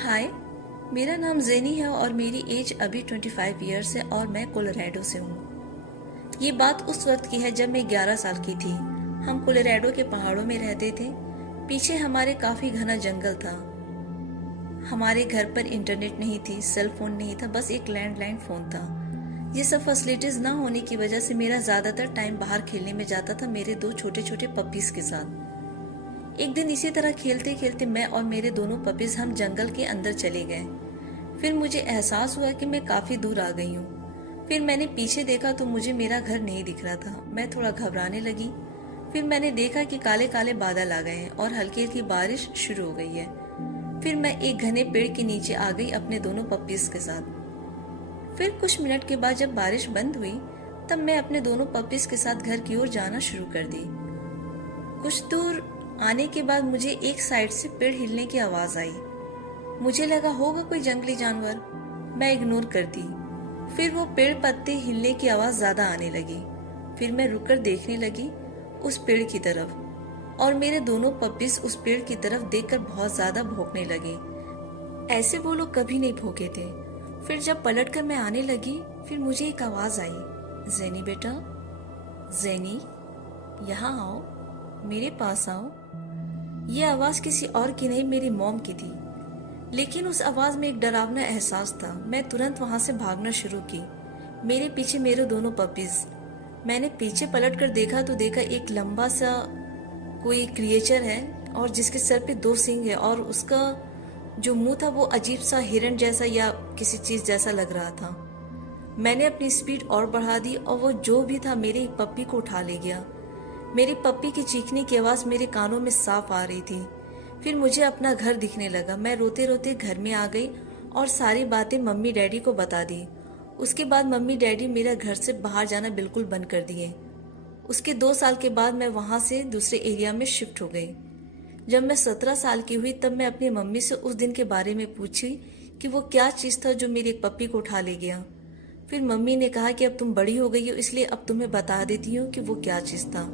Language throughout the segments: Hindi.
हाय, मेरा नाम जेनी है और मेरी एज अभी 25 ईयर्स है और मैं कोलोराडो से हूँ। ये बात उस वक्त की है जब मैं 11 साल की थी। हम कोलोराडो के पहाड़ों में रहते थे। पीछे हमारे काफ़ी घना जंगल था। हमारे घर पर इंटरनेट नहीं थी, सेल फोन नहीं था, बस एक लैंडलाइन फ़ोन था। ये सब फैसिलिटीज़ ना होने की वजह से मेरा ज़्यादातर टाइम बाहर खेलने में जाता था मेरे दो छोटे छोटे पपीज़ के साथ। एक दिन इसी तरह खेलते खेलते मैं और मेरे दोनों पपीज हम जंगल के अंदर चले गए। फिर मुझे एहसास हुआ कि मैं काफ़ी दूर आ गई हूँ। फिर मैंने पीछे देखा तो मुझे मेरा घर नहीं दिख रहा था। मैं थोड़ा घबराने लगी। फिर मैंने देखा कि काले काले बादल आ गए हैं और हल्की हल्की बारिश शुरू हो गई है। फिर मैं एक घने पेड़ के नीचे आ गई अपने दोनों पपीज के साथ। फिर कुछ मिनट के बाद जब बारिश बंद हुई तब मैं अपने दोनों पपीज के साथ घर की ओर जाना शुरू कर दी। कुछ दूर आने के बाद मुझे एक साइड से पेड़ हिलने की आवाज आई। मुझे लगा होगा कोई जंगली जानवर। मैं इग्नोर कर दी। फिर वो पेड़ पत्ते हिलने की आवाज ज्यादा आने लगी। फिर मैं रुककर देखने लगी उस पेड़ की तरफ और मेरे दोनों पपीज उस पेड़ की तरफ देखकर बहुत ज्यादा भौंकने लगे। ऐसे वो लोग कभी नहीं भौंके थे। फिर जब पलटकर मैं आने लगी फिर मुझे एक आवाज आई, जेनी बेटा, जेनी, यहाँ आओ, मेरे पास आओ। ये आवाज किसी और की नहीं, मेरी मॉम की थी। लेकिन उस आवाज में एक डरावना एहसास था। मैं तुरंत वहां से भागना शुरू की। मेरे पीछे मेरे दोनों पपीज। मैंने पीछे पलटकर देखा तो देखा एक लंबा सा कोई क्रिएचर है और जिसके सर पे दो सींग है और उसका जो मुंह था वो अजीब सा हिरण जैसा या किसी चीज जैसा लग रहा था। मैंने अपनी स्पीड और बढ़ा दी और वो जो भी था मेरे एक पप्पी को उठा ले गया। मेरी पप्पी की चीखने की आवाज मेरे कानों में साफ आ रही थी। फिर मुझे अपना घर दिखने लगा। मैं रोते रोते घर में आ गई और सारी बातें मम्मी डैडी को बता दी। उसके बाद मम्मी डैडी मेरा घर से बाहर जाना बिल्कुल बंद कर दिए। उसके 2 साल के बाद मैं वहां से दूसरे एरिया में शिफ्ट हो गई। जब मैं 17 साल की हुई तब मैं अपनी मम्मी से उस दिन के बारे में पूछी कि वो क्या चीज़ था जो मेरी एक पप्पी को उठा ले गया। फिर मम्मी ने कहा कि अब तुम बड़ी हो गई हो इसलिए अब तुम्हें बता देती हूँ कि वो क्या चीज़ था।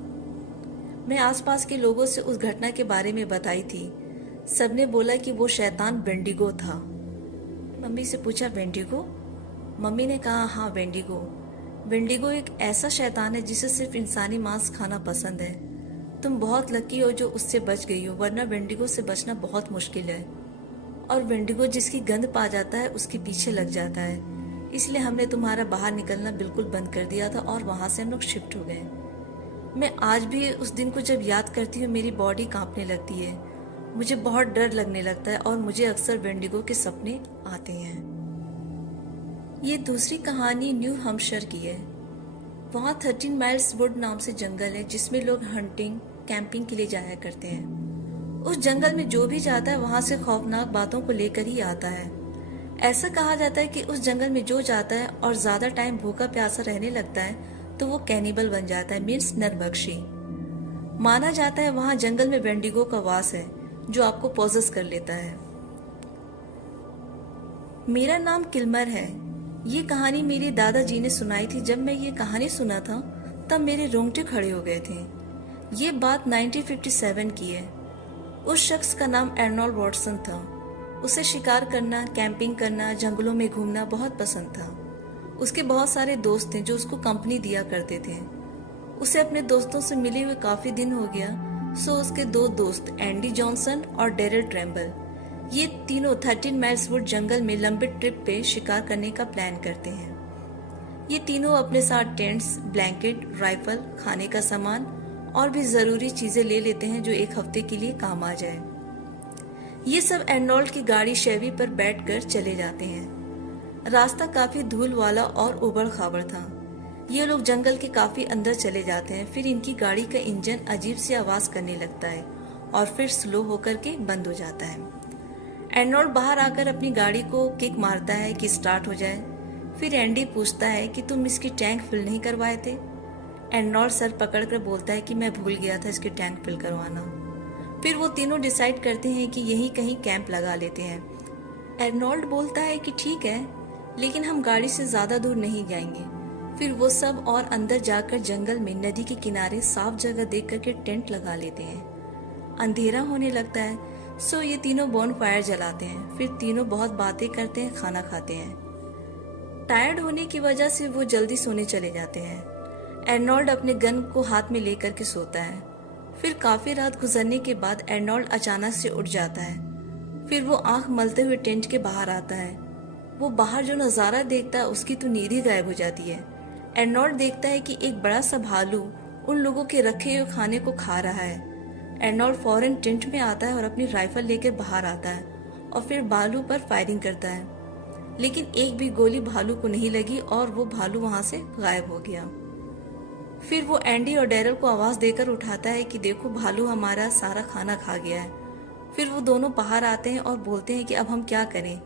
मैं आसपास के लोगों से उस घटना के बारे में बताई थी। सबने बोला कि वो शैतान वेंडिगो था। मम्मी से पूछा, वेंडिगो? मम्मी ने कहा, हाँ वेंडिगो। वेंडिगो एक ऐसा शैतान है जिसे सिर्फ इंसानी मांस खाना पसंद है। तुम बहुत लकी हो जो उससे बच गई हो, वरना वेंडिगो से बचना बहुत मुश्किल है। और वेंडिगो जिसकी गंध पा जाता है उसके पीछे लग जाता है। इसलिए हमने तुम्हारा बाहर निकलना बिल्कुल बंद कर दिया था और वहां से हम लोग शिफ्ट हो गए। मैं आज भी उस दिन को जब याद करती हूँ मेरी बॉडी कांपने लगती है। मुझे बहुत डर लगने लगता है और मुझे अक्सर वेंडिगो के सपने आते हैं। ये दूसरी कहानी न्यू हैम्पशायर की है। वहाँ 13 माइल्स वुड नाम से जंगल है जिसमें लोग हंटिंग कैंपिंग के लिए जाया करते हैं। उस जंगल में जो भी जाता है वहां से खौफनाक बातों को लेकर ही आता है। ऐसा कहा जाता है कि उस जंगल में जो जाता है और ज्यादा टाइम भूखा प्यासा रहने लगता है तो वो कैनिबल बन जाता है, मीन्स नरभक्षी। माना जाता है वहां जंगल में वेंडिगो का वास है जो आपको पॉजेस कर लेता है। मेरा नाम किल्मर है। ये कहानी मेरे दादाजी ने सुनाई थी। जब मैं ये कहानी सुना था तब मेरे रोंगटे खड़े हो गए थे। ये बात 1957 की है। उस शख्स का नाम अर्नोल्ड वॉटसन था। उसे शिकार करना, कैंपिंग करना, जंगलों में घूमना बहुत पसंद था। उसके बहुत सारे दोस्त थे जो उसको कंपनी दिया करते थे। उसे अपने दोस्तों से मिले हुए काफी दिन हो गया। सो उसके 2 दोस्त एंडी जॉनसन और डेरिल ट्रेम्बल, ये तीनों 13 माइल्स वुड जंगल में लंबे ट्रिप पे शिकार करने का प्लान करते हैं। ये तीनों अपने साथ टेंट्स, ब्लैंकेट, राइफल, खाने का सामान और भी जरूरी चीजें ले लेते हैं जो एक हफ्ते के लिए काम आ जाए। ये सब अर्नोल्ड की गाड़ी शेवी पर बैठकर चले जाते हैं। रास्ता काफी धूल वाला और उबड़ खाबड़ था। ये लोग जंगल के काफी अंदर चले जाते हैं। फिर इनकी गाड़ी का इंजन अजीब सी आवाज करने लगता है और फिर स्लो होकर के बंद हो जाता है। अर्नोल्ड बाहर आकर अपनी गाड़ी को किक मारता है कि स्टार्ट हो जाए। फिर एंडी पूछता है कि तुम इसकी टैंक फिल नहीं करवाए थे। अर्नोल्ड सर पकड़कर बोलता है कि मैं भूल गया था इसकी टैंक फिल करवाना। फिर वो तीनों डिसाइड करते हैं कि यहीं कहीं कैंप लगा लेते हैं। अर्नोल्ड बोलता है कि ठीक है, लेकिन हम गाड़ी से ज्यादा दूर नहीं जाएंगे। फिर वो सब और अंदर जाकर जंगल में नदी के किनारे साफ जगह देख करके टेंट लगा लेते हैं। अंधेरा होने लगता है ये तीनों बोन फायर जलाते हैं, फिर तीनों बहुत बातें करते हैं, खाना खाते हैं। टायर्ड होने की वजह से वो जल्दी सोने चले जाते हैं। एर्नोल्ड अपने गन को हाथ में लेकर के सोता है। फिर काफी रात गुजरने के बाद एर्नोल्ड अचानक से उठ जाता है। फिर वो आंख मलते हुए टेंट के बाहर आता है। वो बाहर जो नज़ारा देखता है उसकी तो नींद ही गायब हो जाती है। एर्नोल्ड देखता है कि एक बड़ा सा भालू उन लोगों के रखे हुए खाने को खा रहा है। एर्नोल्ड फौरन टेंट में आता है और अपनी राइफल लेकर बाहर आता है और फिर भालू पर फायरिंग करता है, लेकिन एक भी गोली भालू को नहीं लगी और वो भालू वहां से गायब हो गया। फिर वो एंडी और डैरल को आवाज देकर उठाता है कि देखो, भालू हमारा सारा खाना खा गया है। फिर वो दोनों बाहर आते हैं और बोलते हैं कि अब हम क्या करें,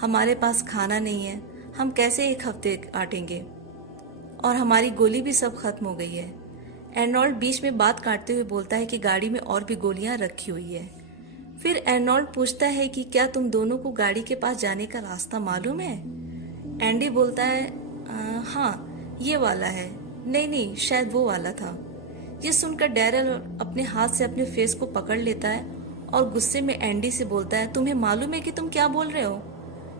हमारे पास खाना नहीं है, हम कैसे एक हफ्ते काटेंगे, और हमारी गोली भी सब खत्म हो गई है। एर्नोल्ड बीच में बात काटते हुए बोलता है कि गाड़ी में और भी गोलियां रखी हुई है। फिर एर्नोल्ड पूछता है कि क्या तुम दोनों को गाड़ी के पास जाने का रास्ता मालूम है? एंडी बोलता है हाँ, ये वाला है। नहीं, शायद वो वाला था। ये सुनकर डैरल अपने हाथ से अपने फेस को पकड़ लेता है और गुस्से में एंडी से बोलता है, तुम्हें मालूम है कि तुम क्या बोल रहे हो?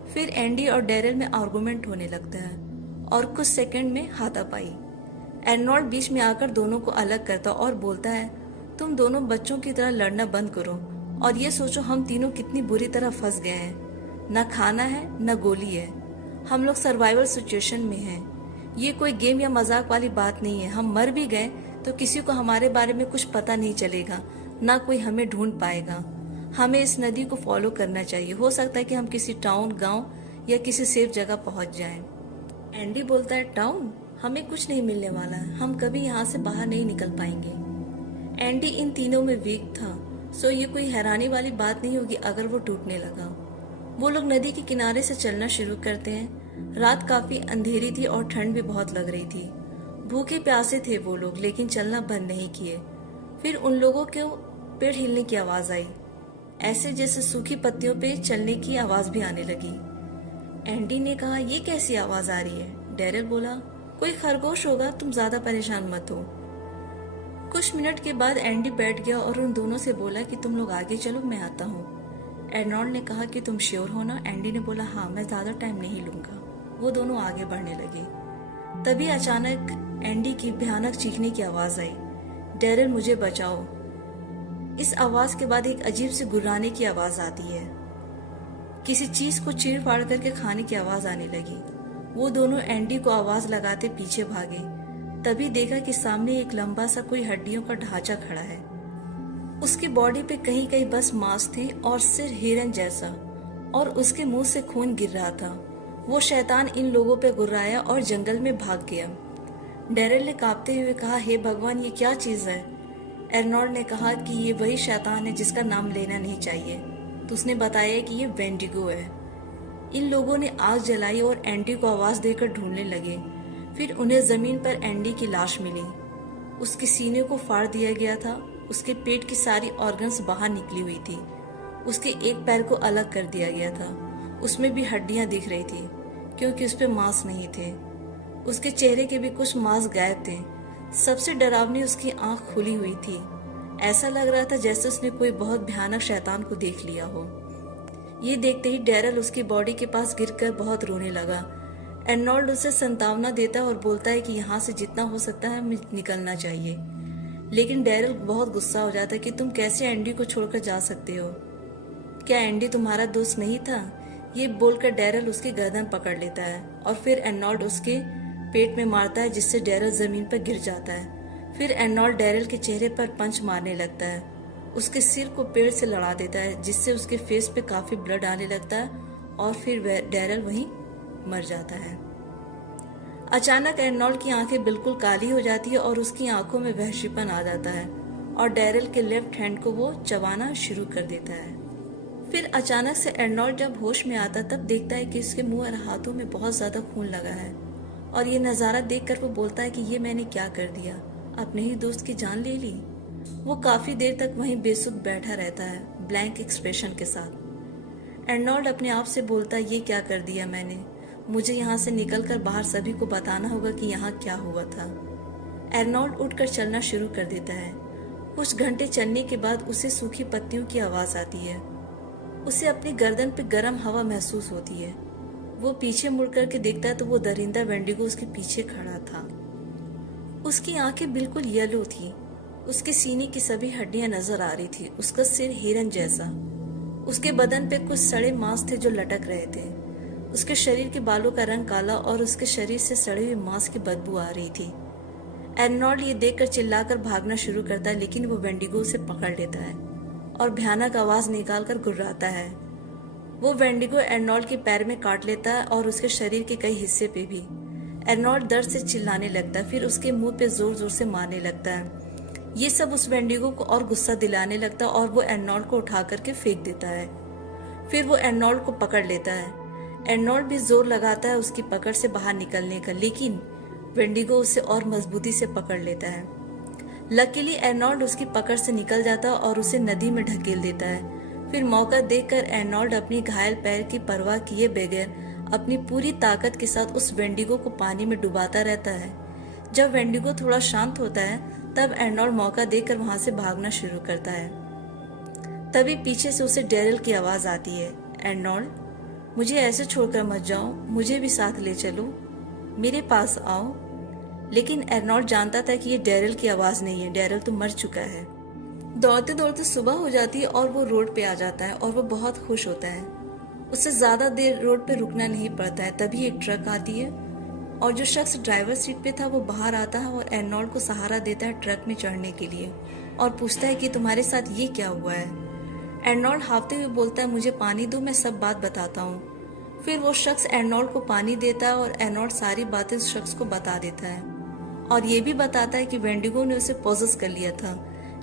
फिर एंडी और डैरल में आर्गुमेंट होने लगता है और कुछ सेकंड में हाथापाई। एर्नोल्ड बीच में आकर दोनों को अलग करता और बोलता है, तुम दोनों बच्चों की तरह लड़ना बंद करो और ये सोचो हम तीनों कितनी बुरी तरह फंस गए हैं। न खाना है न गोली है, हम लोग सर्वाइवल सिचुएशन में हैं। ये कोई गेम या मजाक वाली बात नहीं है। हम मर भी गए तो किसी को हमारे बारे में कुछ पता नहीं चलेगा, ना कोई हमें ढूंढ पाएगा। हमें इस नदी को फॉलो करना चाहिए, हो सकता है कि हम किसी टाउन, गांव या किसी सेफ जगह पहुंच जाएं। एंडी बोलता है, टाउन? हमें कुछ नहीं मिलने वाला है, हम कभी यहाँ से बाहर नहीं निकल पाएंगे। एंडी इन तीनों में वीक था, सो ये कोई हैरानी वाली बात नहीं होगी अगर वो टूटने लगा। वो लोग नदी के किनारे से चलना शुरू करते हैं। रात काफी अंधेरी थी और ठंड भी बहुत लग रही थी। भूखे प्यासे थे वो लोग, लेकिन चलना बंद नहीं किए। फिर उन लोगों को पेड़ हिलने की आवाज आई, ऐसे जैसे सूखी पत्तियों पे चलने की आवाज भी आने लगी। एंडी ने कहा, ये कैसी आवाज आ रही है? डैरल बोला, कोई खरगोश होगा, तुम ज्यादा परेशान मत हो। कुछ मिनट के बाद एंडी बैठ गया और उन दोनों से बोला कि तुम लोग आगे चलो, मैं आता हूँ। एर्नोल्ड ने कहा कि तुम श्योर हो ना? एंडी ने बोला, हाँ, मैं ज्यादा टाइम नहीं लूंगा। वो दोनों आगे बढ़ने लगे। तभी अचानक एंडी की भयानक चीखने की आवाज आई, डैरल मुझे बचाओ। इस आवाज के बाद एक अजीब सी गुर्राने की आवाज आती है। किसी चीज को चीर फाड़ करके खाने की आवाज आने लगी। वो दोनों एंडी को आवाज लगाते पीछे भागे। तभी देखा कि सामने एक लंबा सा कोई हड्डियों का ढांचा खड़ा है। उसकी बॉडी पे कहीं कहीं बस मांस थी और सिर हिरन जैसा, और उसके मुंह से खून गिर रहा था। वो शैतान इन लोगों पे गुर्राया और जंगल में भाग गया। डैरल ने कांपते हुए कहा, हे भगवान, ये क्या चीज है? एर्नोल्ड ने कहा कि ये वही शैतान है जिसका नाम लेना नहीं चाहिए। तो उसने बताया कि ये वेंडिगो है। इन लोगों ने आग जलाई और एंडी को आवाज देकर ढूंढने लगे। फिर उन्हें जमीन पर एंडी की लाश मिली। उसके सीने को फाड़ दिया गया था, उसके पेट की सारी ऑर्गन्स बाहर निकली हुई थी। उसके एक पैर को अलग कर दिया गया था, उसमें भी हड्डियां दिख रही थी क्योंकि उस पे मांस नहीं थे। उसके चेहरे के भी कुछ मांस गायब थे। सबसे डरावनी उसकी आंख खुली हुई थी। ऐसा लग रहा था जैसे उसने कोई बहुत भयानक शैतान को देख लिया हो। ये देखते ही डैरल उसकी बॉडी के पास गिरकर बहुत रोने लगा। एर्नोल्ड उसे संतावना देता है और बोलता है कि यहाँ से जितना हो सकता है हमें निकलना चाहिए। लेकिन डैरल बहुत गुस्सा हो जाता है कि तुम कैसे एंडी को छोड़कर जा सकते हो? क्या एंडी तुम्हारा दोस्त नहीं था? ये बोलकर डैरल उसकी गर्दन पकड़ लेता है और फिर एर्नोल्ड उसके पेट में मारता है, जिससे डैरल जमीन पर गिर जाता है। फिर एर्नोल्ड डैरल के चेहरे पर पंच मारने लगता है। उसके सिर को पेड़ से लड़ा देता है, जिससे उसके फेस पे काफी ब्लड आने लगता है और फिर डैरल वहीं मर जाता है। अचानक एर्नोल्ड की आंखें बिल्कुल काली हो जाती है और उसकी आंखों में वहशीपन आ जाता है और डैरल के लेफ्ट हैंड को वो चबाना शुरू कर देता है। फिर अचानक से एर्नोल्ड जब होश में आता तब देखता है कि उसके मुंह और हाथों में बहुत ज्यादा खून लगा है और ये नजारा देखकर वो बोलता है कि ये मैंने क्या कर दिया, अपने ही दोस्त की जान ले ली। वो काफी देर तक वहीं बेसुध बैठा रहता है, ब्लैंक एक्सप्रेशन के साथ। एर्नोल्ड अपने आप से बोलता है, ये क्या कर दिया मैंने, मुझे यहाँ से निकलकर बाहर सभी को बताना होगा कि यहाँ क्या हुआ था। एर्नोल्ड उठकर चलना शुरू कर देता है। कुछ घंटे चलने के बाद उसे सूखी पत्तियों की आवाज आती है। उसे अपनी गर्दन पे गर्म हवा महसूस होती है। वो पीछे मुड़ करके देखता है तो वो दरिंदा वेंडिगो उसके पीछे खड़ा था। उसकी आंखें बिल्कुल येलो थी। उसके सीने की सभी हड्डियां नजर आ रही थी। उसका सिर हिरन जैसा। उसके बदन पे कुछ सड़े मांस थे जो लटक रहे थे। उसके शरीर के बालों का रंग काला और उसके शरीर से सड़े हुए मांस की बदबू आ रही थी। एर्नोल्ड ये देखकर चिल्लाकर भागना शुरू करता है, लेकिन वो वेंडिगो उसे पकड़ लेता है और भयानक आवाज निकालकर गुर्राता है। वो वेंडिगो एर्नोल्ड के पैर में काट लेता है और उसके शरीर के कई हिस्से पे भी। एर्नोल्ड दर्द से चिल्लाने लगता है, फिर उसके मुंह पे जोर जोर से मारने लगता है। ये सब उस वेंडिगो को और गुस्सा दिलाने लगता है और वो एर्नोल्ड को उठा करके फेंक देता है। फिर वो एर्नोल्ड को पकड़ लेता है। एर्नोल्ड भी जोर लगाता है उसकी पकड़ से बाहर निकलने का, लेकिन वेंडिगो उसे और मजबूती से पकड़ लेता है। लकीली एर्नोल्ड उसकी पकड़ से निकल जाता है और उसे नदी में ढकेल देता है। फिर मौका देखकर एर्नोल्ड अपनी घायल पैर की परवाह किए बगैर अपनी पूरी ताकत के साथ उस वेंडिगो को पानी में डुबाता रहता है। जब वेंडिगो थोड़ा शांत होता है तब एर्नोल्ड मौका देकर वहां से भागना शुरू करता है। तभी पीछे से उसे डैरिल की आवाज आती है, एर्नोल्ड, मुझे ऐसे छोड़कर मत जाओ, मुझे भी साथ ले चलो, मेरे पास आओ। लेकिन एर्नोल्ड जानता था कि ये डैरिल की आवाज नहीं है, डैरिल तो मर चुका है। दौड़ते दौड़ते सुबह हो जाती है और वो रोड पे आ जाता है और वो बहुत खुश होता है। उसे ज्यादा देर रोड पे रुकना नहीं पड़ता है। तभी एक ट्रक आती है और जो शख्स ड्राइवर सीट पे था वो बाहर आता है और एर्नोल्ड को सहारा देता है ट्रक में चढ़ने के लिए और पूछता है कि तुम्हारे साथ ये क्या हुआ है। एर्नोल्ड हाफते हुए बोलता है, मुझे पानी दो, मैं सब बात बताता हूँ। फिर वो शख्स एर्नोल्ड को पानी देता है और एर्नोल्ड सारी बातें उस शख्स को बता देता है और ये भी बताता है कि वेंडिगो ने उसे पोजेस कर लिया था,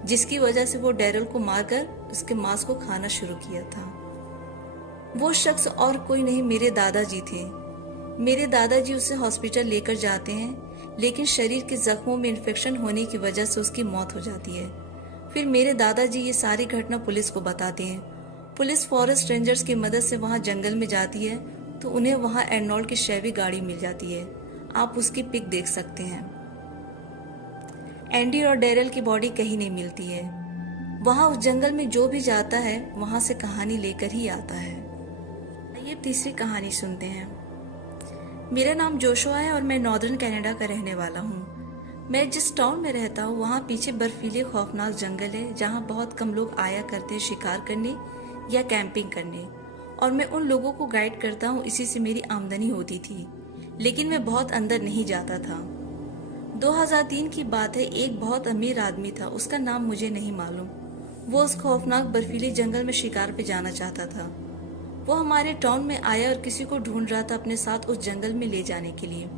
जिसकी वजह से वो डैरिल को मारकर उसके मांस को खाना शुरू किया था। वो शख्स और कोई नहीं, मेरे दादाजी थे। मेरे दादाजी उसे हॉस्पिटल लेकर जाते हैं, लेकिन शरीर के जख्मों में इन्फेक्शन होने की वजह से उसकी मौत हो जाती है। फिर मेरे दादाजी ये सारी घटना पुलिस को बताते हैं। पुलिस फॉरेस्ट रेंजर्स की मदद से वहां जंगल में जाती है तो उन्हें वहां एर्नोल्ड की शैवी गाड़ी मिल जाती है। आप उसकी पिक देख सकते हैं। एंडी और डैरिल की बॉडी कहीं नहीं मिलती है। वहां उस जंगल में जो भी जाता है वहां से कहानी लेकर ही आता है। आइए तीसरी कहानी सुनते हैं। मेरा नाम जोशुआ है और मैं नॉर्दर्न कनाडा का रहने वाला हूँ। मैं जिस टाउन में रहता हूँ वहाँ पीछे बर्फीले खौफनाक जंगल है, जहाँ बहुत कम लोग आया करते हैं शिकार करने या कैंपिंग करने, और मैं उन लोगों को गाइड करता हूँ। इसी से मेरी आमदनी होती थी, लेकिन मैं बहुत अंदर नहीं जाता था। 2003 की बात है। एक बहुत अमीर आदमी था, उसका नाम मुझे नहीं मालूम। वो उस खौफनाक बर्फीले जंगल में शिकार पे जाना चाहता था। वो हमारे टाउन में आया और किसी को ढूंढ रहा था अपने साथ उस जंगल में ले जाने के लिए।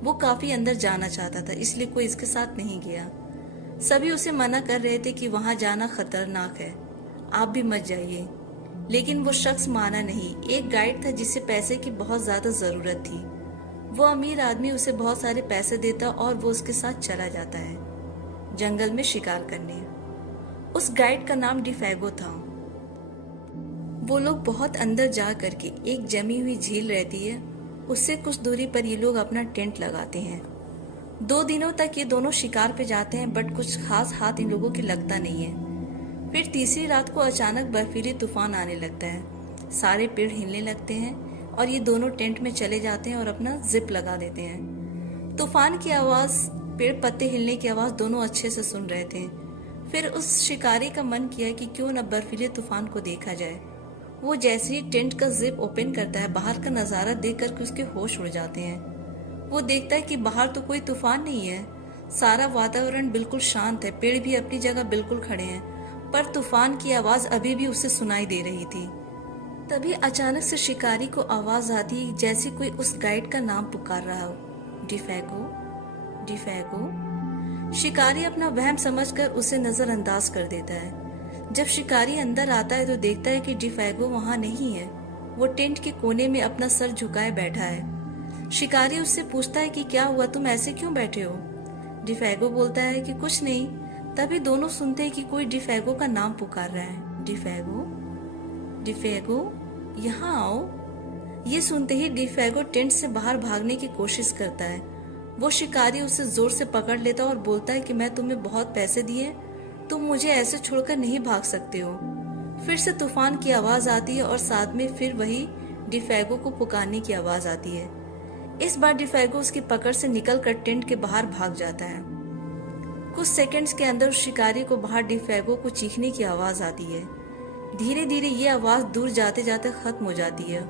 वो काफी अंदर जाना चाहता था, इसलिए कोई इसके साथ नहीं गया। सभी उसे मना कर रहे थे कि वहां जाना खतरनाक है, आप भी मत जाइए। लेकिन वो शख्स माना नहीं। एक गाइड था जिसे पैसे की बहुत ज्यादा जरूरत थी। वो अमीर आदमी उसे बहुत सारे पैसे देता और वो उसके साथ चला जाता है जंगल में शिकार करने। उस गाइड का नाम डिफेगो था। वो लोग बहुत अंदर जा करके एक जमी हुई झील रहती है, उससे कुछ दूरी पर ये लोग अपना टेंट लगाते हैं। 2 दिनों तक ये दोनों शिकार पे जाते हैं, बट कुछ खास हाथ इन लोगों की लगता नहीं है। फिर तीसरी रात को अचानक बर्फीली तूफान आने लगता है। सारे पेड़ हिलने लगते हैं और ये दोनों टेंट में चले जाते हैं और अपना जिप लगा देते हैं। तूफान की आवाज, पेड़ पत्ते हिलने की आवाज दोनों अच्छे से सुन रहे थे। फिर उस शिकारी का मन किया कि क्यों न बर्फीले तूफान को देखा जाए। वो जैसे ही टेंट का जिप ओपन करता है, बाहर का नजारा देख करके उसके होश उड़ जाते हैं। वो देखता है कि बाहर तो कोई तूफान नहीं है, सारा वातावरण बिल्कुल शांत है, पेड़ भी अपनी जगह बिल्कुल खड़े हैं, पर तूफान की आवाज अभी भी उसे सुनाई दे रही थी। तभी अचानक से शिकारी को आवाज आती है जैसे कोई उस गाइड का नाम पुकार रहा हो, डिफेगो, डिफेगो। शिकारी अपना वहम समझकर उसे नजरअंदाज कर देता है। जब शिकारी अंदर आता है तो देखता है कि डिफेगो वहां नहीं है। वो टेंट के कोने में अपना सर झुकाए बैठा है। शिकारी उससे पूछता है कि क्या हुआ, तुम ऐसे क्यों बैठे हो। डिफेगो बोलता है कि कुछ नहीं। तभी दोनों सुनते हैं कि कोई डिफेगो का नाम पुकार रहा है, डिफेगो, डिफेगो, यहाँ आओ। ये सुनते ही डिफेगो टेंट से बाहर भागने की कोशिश करता है। वो शिकारी उसे जोर से पकड़ लेता और बोलता है कि मैं तुम्हें बहुत पैसे दिए, तुम मुझे ऐसे छोड़कर नहीं भाग सकते हो। फिर से तूफान की आवाज़ आती है और साथ में फिर वही डिफेगो को पुकारने की आवाज़ आती है। इस बार डिफेगो उसकी पकड़ से निकलकर टेंट के बाहर भाग जाता है। कुछ सेकंड्स के अंदर उस शिकारी को बाहर डिफेगो को चीखने की आवाज़ आती है। धीरे धीरे ये आवाज़ दूर जाते जाते ख़त्म हो जाती है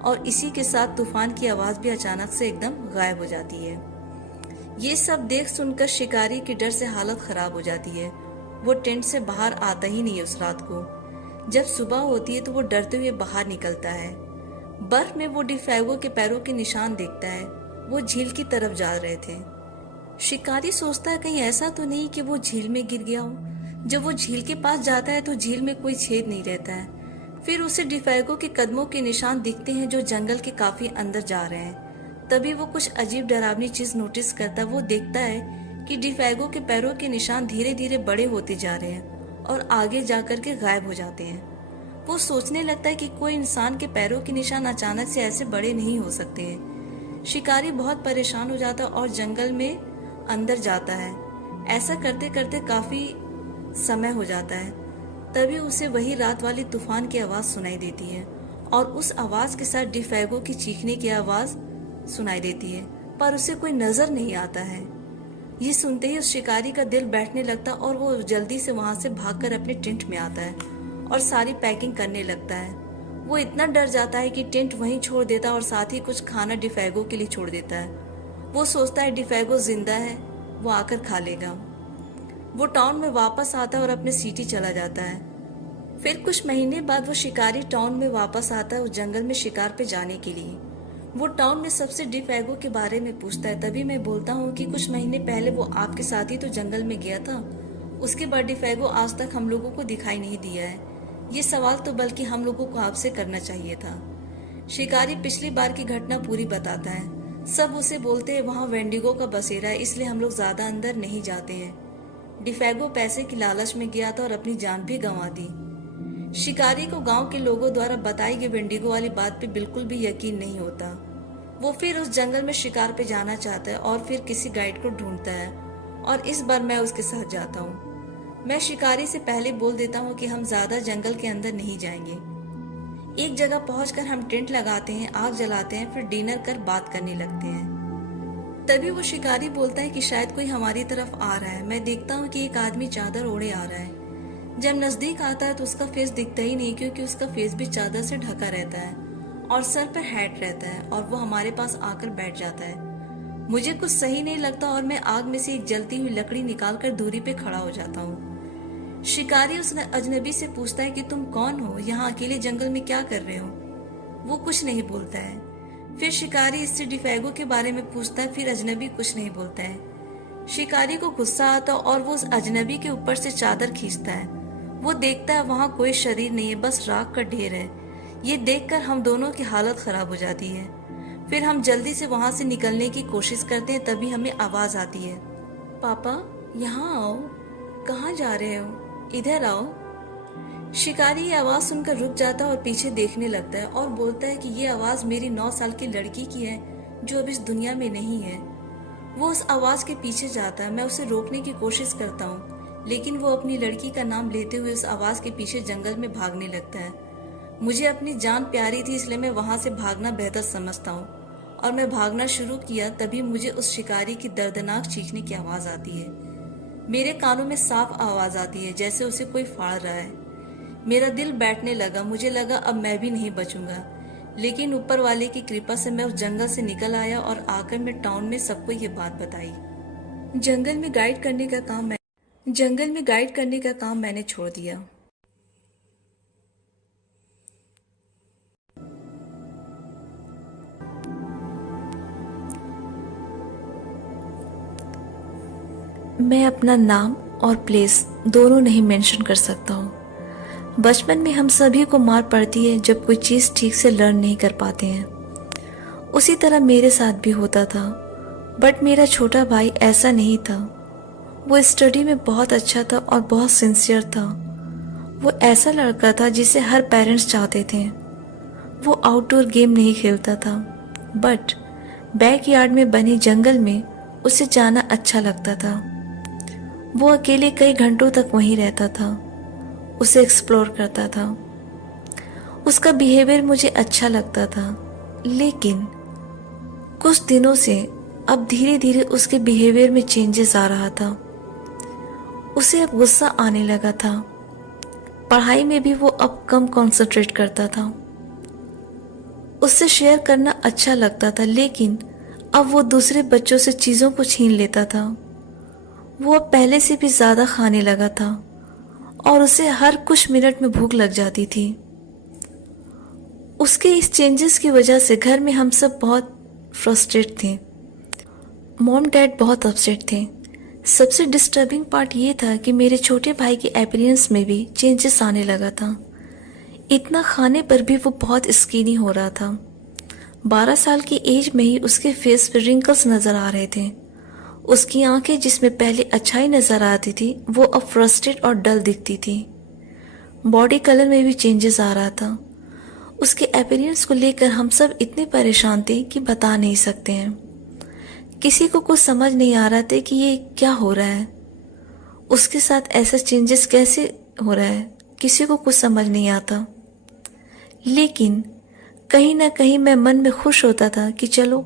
और इसी के साथ तूफान की आवाज़ भी अचानक से एकदम गायब हो जाती है। ये सब देख सुनकर शिकारी की डर से हालत ख़राब हो जाती है। वो टेंट से बाहर आता ही नहीं है उस रात को। जब सुबह होती है तो वो डरते हुए बाहर निकलता है। बर्फ में वो डिफेगो के पैरों के निशान देखता है। वो झील की तरफ जा रहे थे। शिकारी सोचता है कहीं ऐसा तो नहीं कि वो झील में गिर गया हो। जब वो झील के पास जाता है तो झील में कोई छेद नहीं रहता है। फिर उसे डिफेगो के कदमों के निशान दिखते हैं जो जंगल के काफी अंदर जा रहे हैं। तभी वो कुछ अजीब डरावनी चीज नोटिस करता है। वो देखता है कि डिफेगो के पैरों के निशान धीरे धीरे बड़े होते जा रहे हैं और आगे जाकर के गायब हो जाते हैं। वो सोचने लगता है कि कोई इंसान के पैरों के निशान अचानक से ऐसे बड़े नहीं हो सकते हैं। शिकारी बहुत परेशान हो जाता है और जंगल में अंदर जाता है। ऐसा करते करते काफी समय हो जाता है। तभी उसे वही रात वाली तूफान की आवाज सुनाई देती है और उस आवाज के साथ डिफेगो की चीखने की आवाज सुनाई देती है, पर उसे कोई नजर नहीं आता है। ये सुनते ही उस शिकारी का दिल बैठने लगता और वो जल्दी से वहां से भागकर अपने टेंट में आता है और सारी पैकिंग करने लगता है। वो इतना डर जाता है कि टेंट वहीं छोड़ देता है और साथ ही कुछ खाना डिफेगो के लिए छोड़ देता है। वो सोचता है डिफेगो जिंदा है, वो आकर खा लेगा। वो टाउन में वापस आता है और अपने सिटी चला जाता है। फिर कुछ महीने बाद वो शिकारी टाउन में वापस आता है उस जंगल में शिकार पे जाने के लिए। वो टाउन में सबसे डिफेगो के बारे में पूछता है। तभी मैं बोलता हूँ कि कुछ महीने पहले वो आपके साथ ही तो जंगल में गया था। उसके बाद डिफेगो आज तक हम लोगों को दिखाई नहीं दिया है। ये सवाल तो बल्कि हम लोगों को आपसे करना चाहिए था। शिकारी पिछली बार की घटना पूरी बताता है। सब उसे बोलते हैं वहाँ वेंडिगो का बसेरा है, इसलिए हम लोग ज्यादा अंदर नहीं जाते हैं। डिफेगो पैसे की लालच में गया था और अपनी जान भी गंवा दी। शिकारी को गांव के लोगों द्वारा बताई गई वेंडिगो वाली बात पे बिल्कुल भी यकीन नहीं होता। वो फिर उस जंगल में शिकार पे जाना चाहता है और फिर किसी गाइड को ढूंढता है और इस बार मैं उसके साथ जाता हूँ। मैं शिकारी से पहले बोल देता हूँ कि हम ज्यादा जंगल के अंदर नहीं जाएंगे। एक जगह पहुंचकर हम टेंट लगाते हैं, आग जलाते हैं, फिर डिनर कर बात करने लगते हैं। तभी वो शिकारी बोलता है कि शायद कोई हमारी तरफ आ रहा है। मैं देखता हूँ कि एक आदमी चादर ओढ़े आ रहा है। जब नजदीक आता है तो उसका फेस दिखता ही नहीं, क्योंकि उसका फेस भी चादर से ढका रहता है और सर पर हैट रहता है और वो हमारे पास आकर बैठ जाता है। मुझे कुछ सही नहीं लगता और मैं आग में से एक जलती हुई लकड़ी निकालकर दूरी पे खड़ा हो जाता हूँ। शिकारी उस अजनबी से पूछता है कि तुम कौन हो, यहाँ अकेले जंगल में क्या कर रहे हो। वो कुछ नहीं बोलता है। फिर शिकारी इससे डिफेगो के बारे में पूछता है, फिर अजनबी कुछ नहीं बोलता है। शिकारी को गुस्सा आता और वो उस अजनबी के ऊपर से चादर खींचता है। वो देखता है वहाँ कोई शरीर नहीं है, बस राख का ढेर है। ये देखकर हम दोनों की हालत खराब हो जाती है। फिर हम जल्दी से वहाँ से निकलने की कोशिश करते हैं। तभी हमें आवाज आती है, पापा यहाँ आओ। कहाँ जा रहे हो, इधर आओ। शिकारी ये आवाज सुनकर रुक जाता है और पीछे देखने लगता है और बोलता है कि ये आवाज मेरी 9 साल की लड़की की है जो अब इस दुनिया में नहीं है। वो उस आवाज के पीछे जाता है। मैं उसे रोकने की कोशिश करता हूँ, लेकिन वो अपनी लड़की का नाम लेते हुए उस आवाज के पीछे जंगल में भागने लगता है। मुझे अपनी जान प्यारी थी, इसलिए मैं वहां से भागना बेहतर समझता हूँ और मैं भागना शुरू किया। तभी मुझे उस शिकारी की दर्दनाक चीखने की आवाज आती है। मेरे कानों में साफ आवाज आती है, जैसे उसे कोई फाड़ रहा है। मेरा दिल बैठने लगा। मुझे लगा अब मैं भी नहीं बचूंगा, लेकिन ऊपर वाले की कृपा से मैं उस जंगल से निकल आया और आकर मैं टाउन में सबको ये बात बताई। जंगल में गाइड करने का काम मैंने छोड़ दिया। मैं अपना नाम और प्लेस दोनों नहीं मेंशन कर सकता हूँ। बचपन में हम सभी को मार पड़ती है जब कोई चीज़ ठीक से लर्न नहीं कर पाते हैं। उसी तरह मेरे साथ भी होता था, बट मेरा छोटा भाई ऐसा नहीं था। वो स्टडी में बहुत अच्छा था और बहुत सिंसियर था। वो ऐसा लड़का था जिसे हर पेरेंट्स चाहते थे। वो आउटडोर गेम नहीं खेलता था, बट बैकयार्ड में बने जंगल में उसे जाना अच्छा लगता था। वो अकेले कई घंटों तक वहीं रहता था। उसे एक्सप्लोर करता था। उसका बिहेवियर मुझे अच्छा लगता था, लेकिन कुछ दिनों से अब धीरे धीरे उसके बिहेवियर में चेंजेस आ रहा था। उसे अब गुस्सा आने लगा था। पढ़ाई में भी वो अब कम कंसंट्रेट करता था। उससे शेयर करना अच्छा लगता था, लेकिन अब वो दूसरे बच्चों से चीज़ों को छीन लेता था। वो अब पहले से भी ज़्यादा खाने लगा था और उसे हर कुछ मिनट में भूख लग जाती थी। उसके इस चेंजेस की वजह से घर में हम सब बहुत फ्रस्ट्रेट थे। मॉम डैड बहुत अपसेट थे। सबसे डिस्टर्बिंग पार्ट ये था कि मेरे छोटे भाई के अपीयरेंस में भी चेंजेस आने लगा था। इतना खाने पर भी वो बहुत स्किनी हो रहा था। 12 साल की एज में ही उसके फेस पर रिंकल्स नजर आ रहे थे। उसकी आंखें जिसमें पहले अच्छाई नजर आती थी, वो अब फ्रस्ट्रेट और डल दिखती थी। बॉडी कलर में भी चेंजेस आ रहा था। उसके अपीयरेंस को लेकर हम सब इतने परेशान थे कि बता नहीं सकते हैं। किसी को कुछ समझ नहीं आ रहा था कि ये क्या हो रहा है, उसके साथ ऐसा चेंजेस कैसे हो रहा है, किसी को कुछ समझ नहीं आता। लेकिन कहीं ना कहीं मैं मन में खुश होता था कि चलो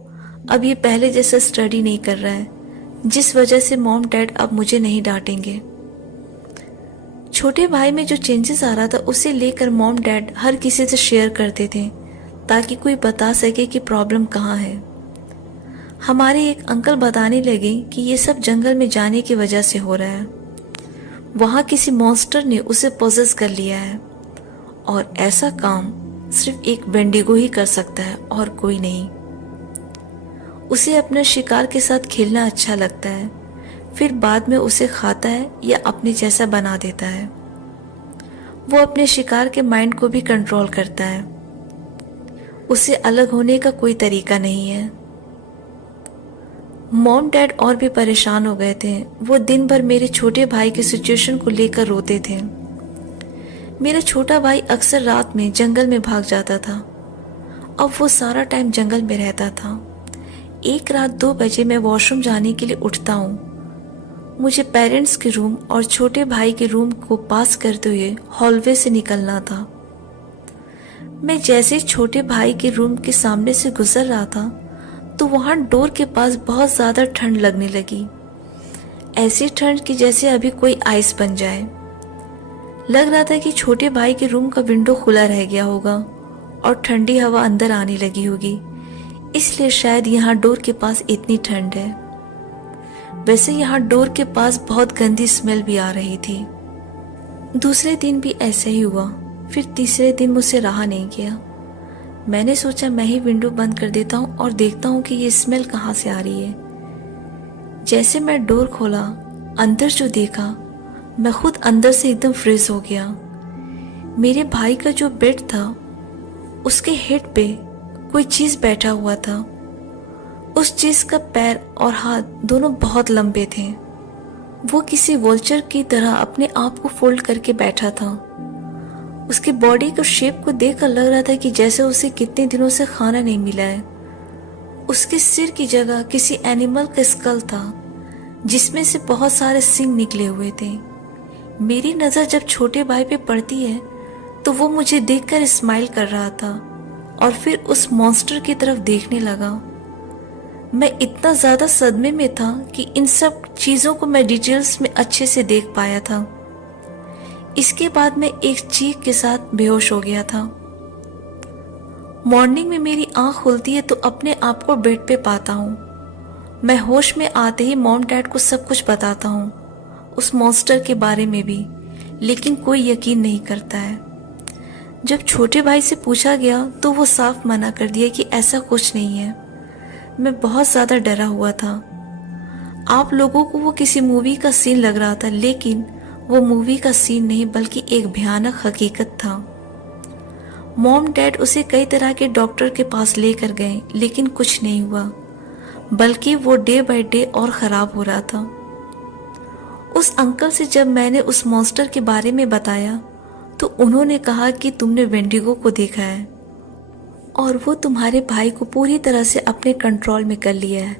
अब ये पहले जैसा स्टडी नहीं कर रहा है, जिस वजह से मॉम डैड अब मुझे नहीं डांटेंगे। छोटे भाई में जो चेंजेस आ रहा था उसे लेकर मॉम डैड हर किसी से शेयर करते थे ताकि कोई बता सके कि प्रॉब्लम कहाँ है। हमारे एक अंकल बताने लगे कि ये सब जंगल में जाने की वजह से हो रहा है। वहाँ किसी मॉन्स्टर ने उसे पोजेस कर लिया है और ऐसा काम सिर्फ एक वेंडिगो ही कर सकता है और कोई नहीं। उसे अपने शिकार के साथ खेलना अच्छा लगता है, फिर बाद में उसे खाता है या अपने जैसा बना देता है। वो अपने शिकार के माइंड को भी कंट्रोल करता है। उसे अलग होने का कोई तरीका नहीं है। मॉम डैड और भी परेशान हो गए थे। वो दिन भर मेरे छोटे भाई की सिचुएशन को लेकर रोते थे। मेरा छोटा भाई अक्सर रात में जंगल में भाग जाता था। अब वो सारा टाइम जंगल में रहता था। एक रात 2 बजे मैं वॉशरूम जाने के लिए उठता हूँ। मुझे पेरेंट्स के रूम और छोटे भाई के रूम को पास करते हुए हॉलवे से निकलना था। मैं जैसे छोटे भाई के रूम के सामने से गुजर रहा था तो वहां डोर के पास बहुत ज्यादा ठंड लगने लगी। ऐसी ठंड कि जैसे अभी कोई आइस बन जाए। लग रहा था कि छोटे भाई के रूम का विंडो खुला रह गया होगा और ठंडी हवा अंदर आने लगी होगी, इसलिए शायद यहाँ डोर के पास इतनी ठंड है। वैसे यहाँ डोर के पास बहुत गंदी स्मेल भी आ रही थी। दूसरे दिन भी ऐसे ही हुआ। फिर तीसरे दिन मुझसे रहा नहीं गया। मैंने सोचा मैं ही विंडो बंद कर देता हूँ और देखता हूँ कि ये स्मेल कहाँ से आ रही है। जैसे मैं डोर खोला, अंदर जो देखा, मैं खुद अंदर से एकदम फ्रीज हो गया। मेरे भाई का जो बेड था उसके हेड पे कोई चीज बैठा हुआ था। उस चीज का पैर और हाथ दोनों बहुत लंबे थे। वो किसी वोल्चर की तरह अपने आप को फोल्ड करके बैठा था। उसकी बॉडी को शेप को देखकर लग रहा था कि जैसे उसे कितने दिनों से खाना नहीं मिला है। उसके सिर की जगह किसी एनिमल का स्कल था जिसमें से बहुत सारे सींग निकले हुए थे। मेरी नजर जब छोटे भाई पे पड़ती है तो वो मुझे देखकर स्माइल कर रहा था और फिर उस मॉन्स्टर की तरफ देखने लगा। मैं इतना ज्यादा सदमे में था कि इन सब चीजों को मैं डिटेल्स में अच्छे से देख पाया था। इसके बाद मैं एक चीख के साथ बेहोश हो गया था। मॉर्निंग में मेरी आंख खुलती है तो अपने आप को बेड पे पाता हूँ। मैं होश में आते ही मॉम डैड को सब कुछ बताता हूँ, उस मॉन्स्टर के बारे में भी, लेकिन कोई यकीन नहीं करता है। जब छोटे भाई से पूछा गया तो वो साफ मना कर दिया कि ऐसा कुछ नहीं है। मैं बहुत ज्यादा डरा हुआ था। आप लोगों को वो किसी मूवी का सीन लग रहा था, लेकिन वो मूवी का सीन नहीं बल्कि एक भयानक हकीकत था। मॉम डैड उसे कई तरह के डॉक्टर के पास लेकर गए, लेकिन कुछ नहीं हुआ, बल्कि वो डे बाय डे और खराब हो रहा था। उस अंकल से जब मैंने उस मॉन्स्टर के बारे में बताया तो उन्होंने कहा कि तुमने वेंडिगो को देखा है और वो तुम्हारे भाई को पूरी तरह से अपने कंट्रोल में कर लिया है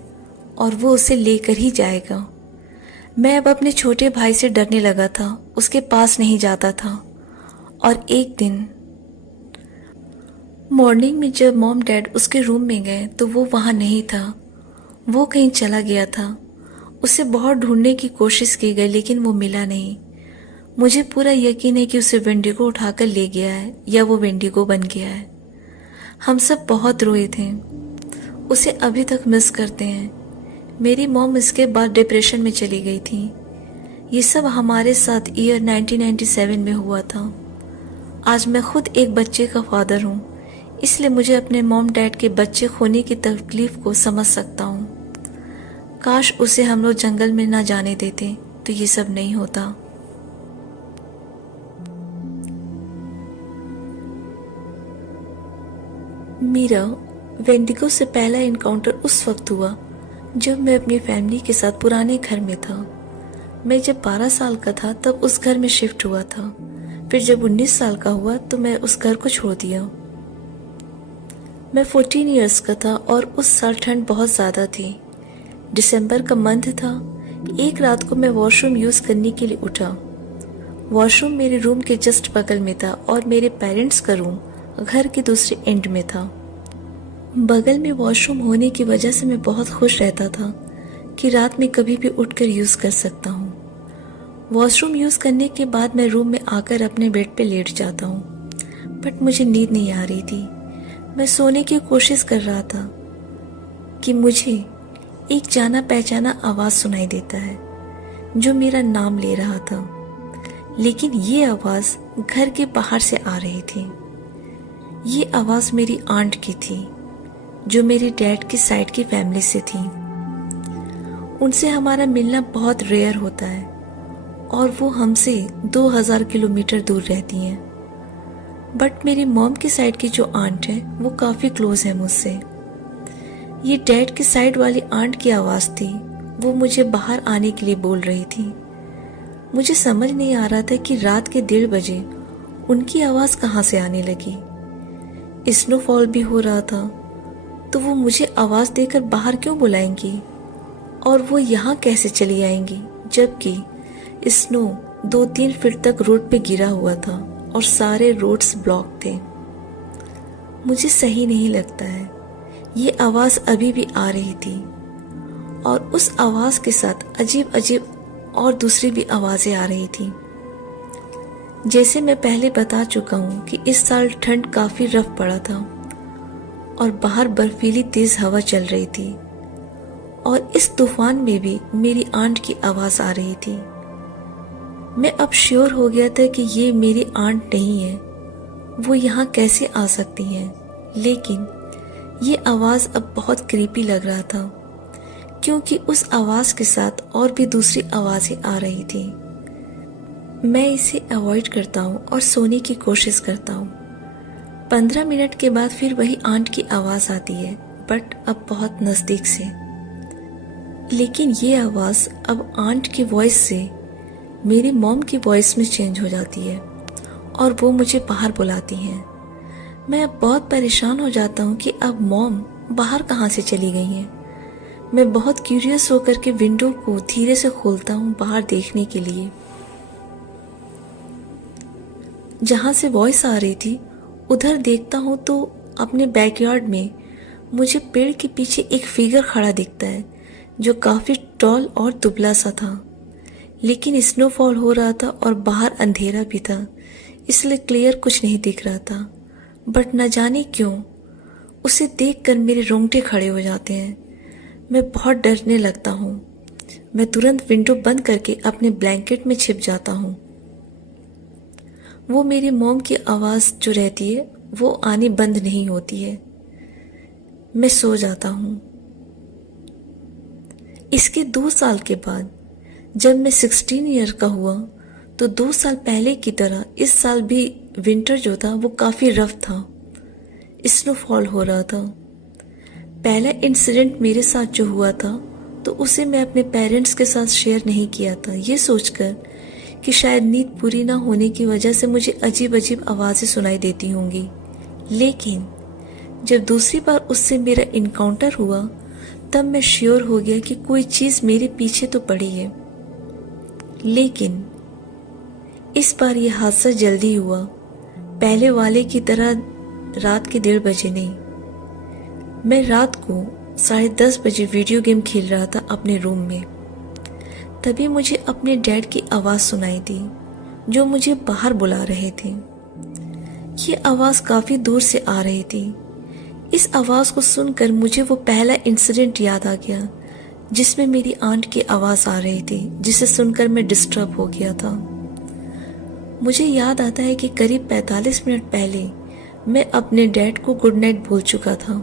और वो उसे लेकर ही जाएगा। मैं अब अपने छोटे भाई से डरने लगा था, उसके पास नहीं जाता था और एक दिन मॉर्निंग में जब मॉम डैड उसके रूम में गए तो वो वहाँ नहीं था। वो कहीं चला गया था। उसे बहुत ढूंढने की कोशिश की गई लेकिन वो मिला नहीं। मुझे पूरा यकीन है कि उसे वेंडिगो उठाकर ले गया है या वो वेंडिगो बन गया है। हम सब बहुत रोए थे। उसे अभी तक मिस करते हैं। मेरी मॉम इसके बाद डिप्रेशन में चली गई थी। ये सब हमारे साथ ईयर 1997 में हुआ था। आज मैं खुद एक बच्चे का फादर हूँ, इसलिए मुझे अपने मॉम डैड के बच्चे खोने की तकलीफ को समझ सकता हूँ। काश उसे हम लोग जंगल में ना जाने देते तो ये सब नहीं होता। मेरा वेंडिगो से पहला इनकाउंटर उस वक्त हुआ जब मैं अपनी फैमिली के साथ पुराने घर में था। मैं जब 12 साल का था तब उस घर में शिफ्ट हुआ था। फिर जब 19 साल का हुआ तो मैं उस घर को छोड़ दिया। मैं 14 इयर्स का था और उस साल ठंड बहुत ज़्यादा थी। दिसंबर का मंथ था। एक रात को मैं वॉशरूम यूज़ करने के लिए उठा। वॉशरूम मेरे रूम के जस्ट बगल में था और मेरे पेरेंट्स का रूम घर के दूसरे एंड में था। बगल में वॉशरूम होने की वजह से मैं बहुत खुश रहता था कि रात में कभी भी उठकर यूज़ कर सकता हूँ। वॉशरूम यूज़ करने के बाद मैं रूम में आकर अपने बेड पे लेट जाता हूँ, बट मुझे नींद नहीं आ रही थी। मैं सोने की कोशिश कर रहा था कि मुझे एक जाना पहचाना आवाज़ सुनाई देता है जो मेरा नाम ले रहा था, लेकिन ये आवाज़ घर के बाहर से आ रही थी। ये आवाज़ मेरी आंट की थी जो मेरे डैड की साइड की फैमिली से थी। उनसे हमारा मिलना बहुत रेयर होता है और वो हमसे 2000 किलोमीटर दूर रहती हैं। बट मेरी मॉम की साइड की जो आंट है वो काफ़ी क्लोज है मुझसे। ये डैड की साइड वाली आंट की आवाज़ थी। वो मुझे बाहर आने के लिए बोल रही थी। मुझे समझ नहीं आ रहा था कि रात के 1:30 बजे उनकी आवाज़ कहाँ से आने लगी। स्नोफॉल भी हो रहा था, तो वो मुझे आवाज़ देकर बाहर क्यों बुलाएंगी और वो यहाँ कैसे चली आएंगी, जबकि स्नो 2-3 फीट तक रोड पे गिरा हुआ था और सारे रोड्स ब्लॉक थे। मुझे सही नहीं लगता है। ये आवाज़ अभी भी आ रही थी और उस आवाज़ के साथ अजीब अजीब और दूसरी भी आवाज़ें आ रही थी। जैसे मैं पहले बता चुका हूँ कि इस साल ठंड काफ़ी रफ पड़ा था और बाहर बर्फीली तेज़ हवा चल रही थी और इस तूफान में भी मेरी आंट की आवाज़ आ रही थी। मैं अब श्योर हो गया था कि ये मेरी आंट नहीं है। वो यहाँ कैसे आ सकती हैं, लेकिन ये आवाज़ अब बहुत क्रीपी लग रहा था क्योंकि उस आवाज़ के साथ और भी दूसरी आवाज़ें आ रही थी। मैं इसे अवॉइड करता हूँ और सोने की कोशिश करता हूँ। 15 मिनट के बाद फिर वही आंट की आवाज़ आती है, बट अब बहुत नज़दीक से। लेकिन ये आवाज़ अब आंट की वॉइस से मेरी मॉम की वॉइस में चेंज हो जाती है और वो मुझे बाहर बुलाती हैं। मैं अब बहुत परेशान हो जाता हूँ कि अब मॉम बाहर कहाँ से चली गई हैं। मैं बहुत क्यूरियस होकर के विंडो को धीरे से खोलता हूँ बाहर देखने के लिए। जहाँ से वॉइस आ रही थी उधर देखता हूँ तो अपने बैकयार्ड में मुझे पेड़ के पीछे एक फिगर खड़ा दिखता है जो काफ़ी टॉल और दुबला सा था। लेकिन स्नोफॉल हो रहा था और बाहर अंधेरा भी था, इसलिए क्लियर कुछ नहीं दिख रहा था। बट न जाने क्यों उसे देखकर मेरे रोंगटे खड़े हो जाते हैं। मैं बहुत डरने लगता हूँ। मैं तुरंत विंडो बंद करके अपने ब्लैंकेट में छिप जाता हूँ। वो मेरी मॉम की आवाज़ जो रहती है वो आनी बंद नहीं होती है। मैं सो जाता हूँ। इसके 2 साल के बाद जब मैं 16 ईयर का हुआ तो 2 साल पहले की तरह इस साल भी विंटर जो था वो काफ़ी रफ था। स्नोफॉल हो रहा था। पहला इंसिडेंट मेरे साथ जो हुआ था तो उसे मैं अपने पेरेंट्स के साथ शेयर नहीं किया था, ये सोचकर कि शायद नींद पूरी ना होने की वजह से मुझे अजीब अजीब आवाज़ें सुनाई देती होंगी। लेकिन जब दूसरी बार उससे मेरा इनकाउंटर हुआ तब मैं श्योर हो गया कि कोई चीज़ मेरे पीछे तो पड़ी है। लेकिन इस बार यह हादसा जल्दी हुआ पहले वाले की तरह रात के 1:30 बजे नहीं। मैं रात को 10:30 बजे वीडियो गेम खेल रहा था अपने रूम में। तभी मुझे अपने डैड की आवाज़ सुनाई दी जो मुझे बाहर बुला रहे थे। ये आवाज़ काफ़ी दूर से आ रही थी। इस आवाज़ को सुनकर मुझे वो पहला इंसिडेंट याद आ गया जिसमें मेरी आंट की आवाज़ आ रही थी, जिसे सुनकर मैं डिस्टर्ब हो गया था। मुझे याद आता है कि करीब 45 मिनट पहले मैं अपने डैड को गुड नाइट बोल चुका था।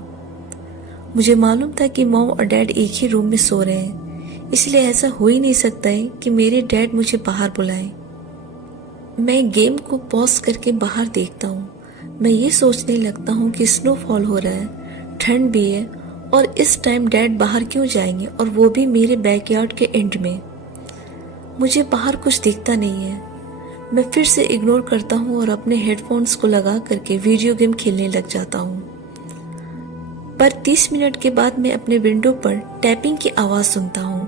मुझे मालूम था कि मॉम और डैड एक ही रूम में सो रहे हैं, इसलिए ऐसा हो ही नहीं सकता है कि मेरे डैड मुझे बाहर बुलाएं। मैं गेम को पॉज करके बाहर देखता हूँ। मैं ये सोचने लगता हूँ कि स्नोफॉल हो रहा है, ठंड भी है, और इस टाइम डैड बाहर क्यों जाएंगे, और वो भी मेरे बैकयार्ड के एंड में। मुझे बाहर कुछ दिखता नहीं है। मैं फिर से इग्नोर करता हूँ और अपने हेडफोन्स को लगा करके वीडियो गेम खेलने लग जाता हूँ। पर 30 मिनट के बाद मैं अपने विंडो पर टैपिंग की आवाज़ सुनता हूँ।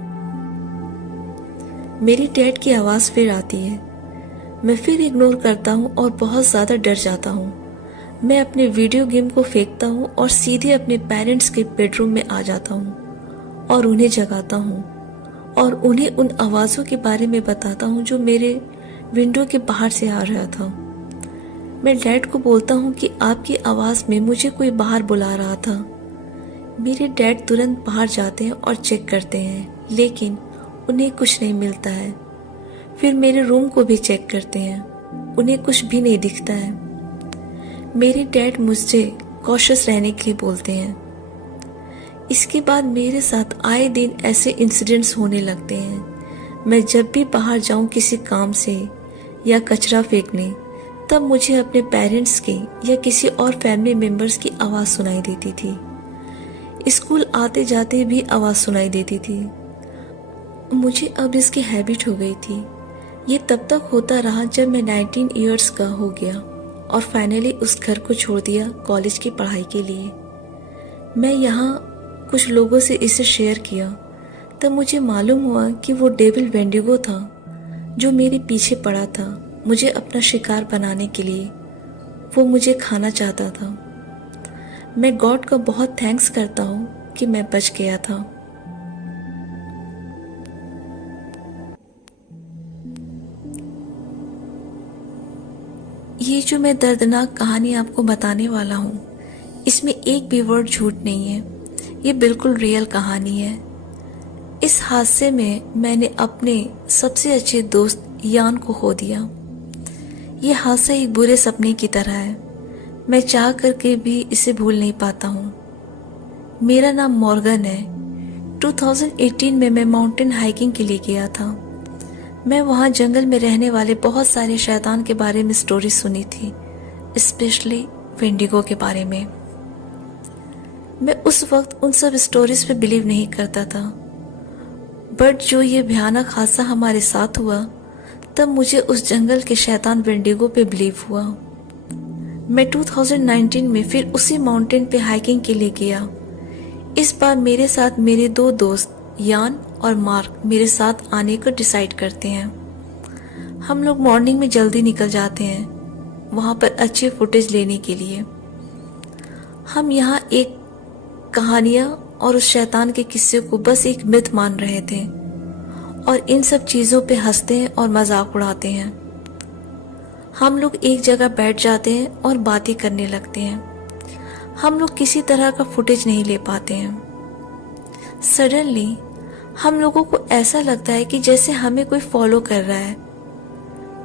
मेरी डैड की आवाज़ फिर आती है। मैं फिर इग्नोर करता हूँ और बहुत ज़्यादा डर जाता हूँ। मैं अपने वीडियो गेम को फेंकता हूँ और सीधे अपने पेरेंट्स के बेडरूम में आ जाता हूँ और उन्हें जगाता हूँ और उन्हें उन आवाज़ों के बारे में बताता हूँ जो मेरे विंडो के बाहर से आ रहा था। मैं डैड को बोलता हूँ कि आपकी आवाज़ में मुझे कोई बाहर बुला रहा था। मेरे डैड तुरंत बाहर जाते हैं और चेक करते हैं, लेकिन उन्हें कुछ नहीं मिलता है। फिर मेरे रूम को भी चेक करते हैं, उन्हें कुछ भी नहीं दिखता है। मेरे डैड मुझसे कॉशियस रहने के लिए बोलते हैं। इसके बाद मेरे साथ आए दिन ऐसे इंसिडेंट्स होने लगते हैं। मैं जब भी बाहर जाऊं किसी काम से या कचरा फेंकने, तब मुझे अपने पेरेंट्स की या किसी और फैमिली मेंबर्स की आवाज़ सुनाई देती थी। स्कूल आते जाते भी आवाज़ सुनाई देती थी। मुझे अब इसकी हैबिट हो गई थी। ये तब तक होता रहा जब मैं 19 इयर्स का हो गया और फाइनली उस घर को छोड़ दिया कॉलेज की पढ़ाई के लिए। मैं यहाँ कुछ लोगों से इसे शेयर किया, तब मुझे मालूम हुआ कि वो डेविल वेंडिगो था जो मेरे पीछे पड़ा था मुझे अपना शिकार बनाने के लिए। वो मुझे खाना चाहता था। मैं गॉड का बहुत थैंक्स करता हूँ कि मैं बच गया था। ये जो मैं दर्दनाक कहानी आपको बताने वाला हूँ, इसमें एक भी वर्ड झूठ नहीं है। ये बिल्कुल रियल कहानी है। इस हादसे में मैंने अपने सबसे अच्छे दोस्त यान को खो दिया। ये हादसा एक बुरे सपने की तरह है। मैं चाह करके भी इसे भूल नहीं पाता हूँ। मेरा नाम मॉर्गन है। 2018 में मैं माउंटेन हाइकिंग के लिए गया था। मैं वहाँ जंगल में रहने वाले बहुत सारे शैतान के बारे में स्टोरी सुनी थी, स्पेशली वेंडिगो के बारे में। मैं उस वक्त उन सब स्टोरीज पे बिलीव नहीं करता था, बट जो ये भयानक हादसा हमारे साथ हुआ, तब मुझे उस जंगल के शैतान वेंडिगो पे बिलीव हुआ। मैं 2019 में फिर उसी माउंटेन पे हाइकिंग के लिए गया। इस बार मेरे साथ मेरे 2 दोस्त यान और मार्क मेरे साथ आने को डिसाइड करते हैं। हम लोग मॉर्निंग में जल्दी निकल जाते हैं वहाँ पर अच्छी फुटेज लेने के लिए। हम यहाँ एक कहानियाँ और उस शैतान के किस्से को बस एक मिथ मान रहे थे और इन सब चीज़ों पे हंसते हैं और मजाक उड़ाते हैं। हम लोग एक जगह बैठ जाते हैं और बातें करने लगते हैं। हम लोग किसी तरह का फुटेज नहीं ले पाते हैं। सडनली हम लोगों को ऐसा लगता है कि जैसे हमें कोई फॉलो कर रहा है।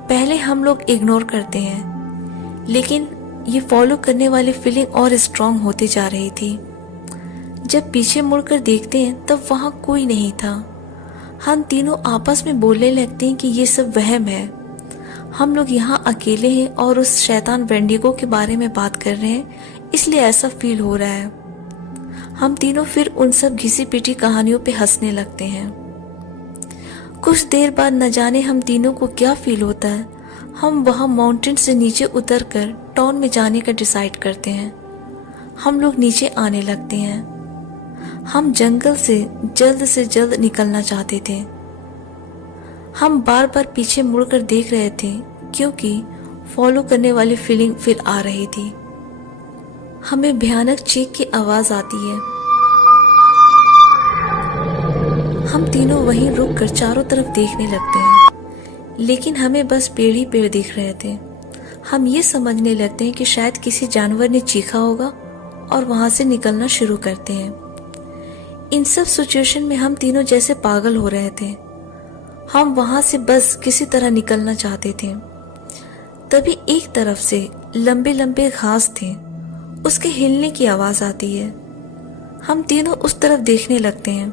पहले हम लोग इग्नोर करते हैं, लेकिन ये फॉलो करने वाली फीलिंग और स्ट्रांग होती जा रही थी। जब पीछे मुड़कर देखते हैं तब वहाँ कोई नहीं था। हम तीनों आपस में बोलने लगते हैं कि ये सब वहम है, हम लोग यहाँ अकेले हैं और उस शैतान वेंडिगो के बारे में बात कर रहे हैं, इसलिए ऐसा फील हो रहा है। हम तीनों फिर उन सब घिसी पिटी कहानियों पे हंसने लगते हैं। कुछ देर बाद न जाने हम तीनों को क्या फील होता है, हम वहाँ माउंटेन से नीचे उतरकर टाउन में जाने का डिसाइड करते हैं। हम लोग नीचे आने लगते हैं। हम जंगल से जल्द निकलना चाहते थे। हम बार बार पीछे मुड़कर देख रहे थे क्योंकि फॉलो करने वाली फीलिंग फिर आ रही थी। हमें भयानक चीख की आवाज आती है। हम तीनों वहीं रुक कर चारों तरफ देखने लगते हैं, लेकिन हमें बस पेड़ ही पेड़ दिख रहे थे। हम ये समझने लगते हैं कि शायद किसी जानवर ने चीखा होगा और वहां से निकलना शुरू करते हैं। इन सब सिचुएशन में हम तीनों जैसे पागल हो रहे थे। हम वहां से बस किसी तरह निकलना चाहते थे। तभी एक तरफ से लंबे लंबे घास थे, उसके हिलने की आवाज आती है। हम तीनों उस तरफ देखने लगते हैं।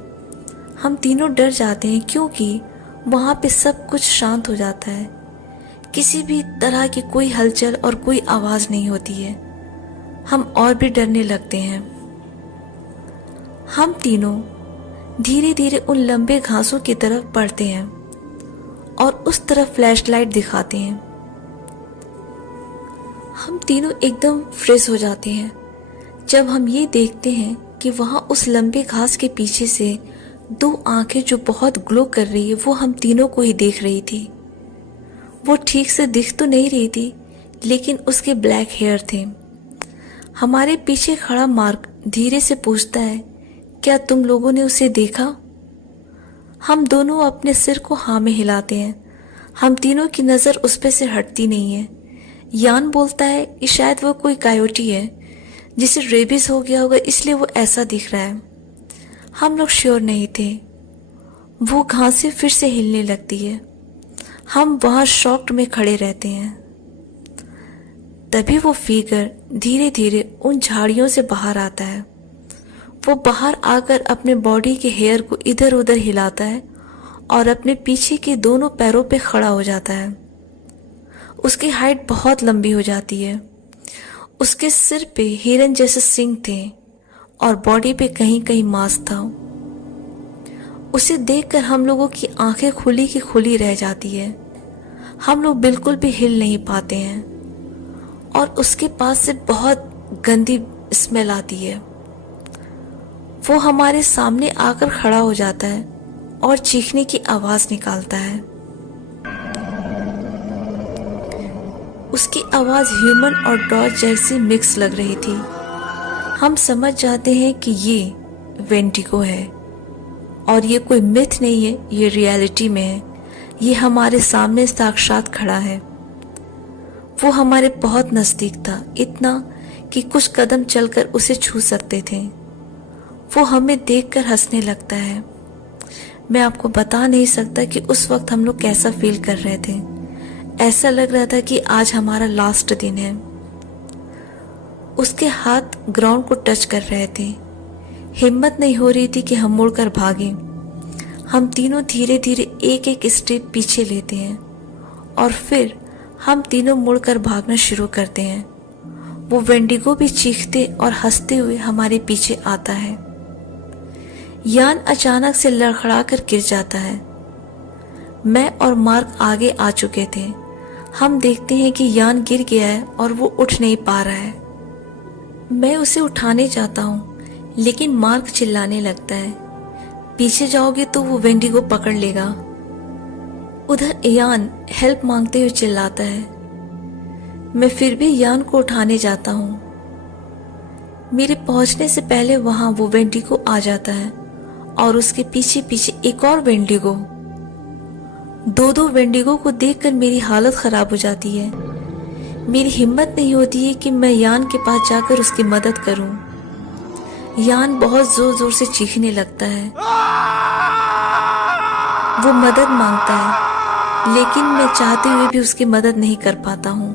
हम तीनों डर जाते हैं क्योंकि वहां पे सब कुछ शांत हो जाता है। किसी भी तरह की कोई हलचल और कोई आवाज नहीं होती है। हम और भी डरने लगते हैं। हम तीनों धीरे धीरे उन लंबे घासों की तरफ बढ़ते हैं और उस तरफ फ्लैशलाइट दिखाते हैं। हम तीनों एकदम फ्रीज हो जाते हैं जब हम ये देखते हैं कि वहां उस लंबे घास के पीछे से दो आंखें जो बहुत ग्लो कर रही है, वो हम तीनों को ही देख रही थी। वो ठीक से दिख तो नहीं रही थी, लेकिन उसके ब्लैक हेयर थे। हमारे पीछे खड़ा मार्क धीरे से पूछता है, क्या तुम लोगों ने उसे देखा? हम दोनों अपने सिर को हाँ में हिलाते हैं। हम तीनों की नजर उस पे से हटती नहीं है। यान बोलता है कि शायद वो कोई कायोटी है जिसे रेबीज हो गया होगा, इसलिए वो ऐसा दिख रहा है। हम लोग श्योर नहीं थे। वो घासें फिर से हिलने लगती है। हम वहां शॉक्ड में खड़े रहते हैं। तभी वो फिगर धीरे धीरे उन झाड़ियों से बाहर आता है। वो बाहर आकर अपने बॉडी के हेयर को इधर उधर हिलाता है और अपने पीछे के दोनों पैरों पे खड़ा हो जाता है। उसकी हाइट बहुत लंबी हो जाती है। उसके सिर पे हिरन जैसे सींग थे और बॉडी पे कहीं कहीं मांस था। उसे देखकर हम लोगों की आंखें खुली की खुली रह जाती है। हम लोग बिल्कुल भी हिल नहीं पाते हैं और उसके पास से बहुत गंदी स्मेल आती है। वो हमारे सामने आकर खड़ा हो जाता है और चीखने की आवाज निकालता है। उसकी आवाज ह्यूमन और डॉग जैसी मिक्स लग रही थी। हम समझ जाते हैं कि ये वेंडिगो है और ये कोई मिथ नहीं है, ये रियलिटी में है। ये हमारे सामने साक्षात खड़ा है। वो हमारे बहुत नजदीक था, इतना कि कुछ कदम चलकर उसे छू सकते थे। वो हमें देखकर हंसने लगता है। मैं आपको बता नहीं सकता कि उस वक्त हम लोग कैसा फील कर रहे थे। ऐसा लग रहा था कि आज हमारा लास्ट दिन है। उसके हाथ ग्राउंड को टच कर रहे थे। हिम्मत नहीं हो रही थी कि हम मुड़कर भागें। हम तीनों धीरे धीरे एक एक स्टेप पीछे लेते हैं और फिर हम तीनों मुड़कर भागना शुरू करते हैं। वो वेंडिगो भी चीखते और हंसते हुए हमारे पीछे आता है। यान अचानक से लड़खड़ाकर गिर जाता है। मैं और मार्क आगे आ चुके थे। हम देखते हैं कि यान गिर गया है और वो उठ नहीं पा रहा है। मैं उसे उठाने जाता हूँ, लेकिन मार्क चिल्लाने लगता है, पीछे जाओगे तो वो वेंडिगो पकड़ लेगा। उधर यान हेल्प मांगते हुए चिल्लाता है। मैं फिर भी यान को उठाने जाता हूँ। मेरे पहुंचने से पहले वहां वो वेंडिगो आ जाता है और उसके पीछे पीछे एक और वेंडिगो। दो वेंडिगो को देखकर मेरी हालत खराब हो जाती है। मेरी हिम्मत नहीं होती है कि मैं यान के पास जाकर उसकी मदद करूं। यान बहुत जोर जोर से चीखने लगता है। वो मदद मांगता है, लेकिन मैं चाहते हुए भी उसकी मदद नहीं कर पाता हूं।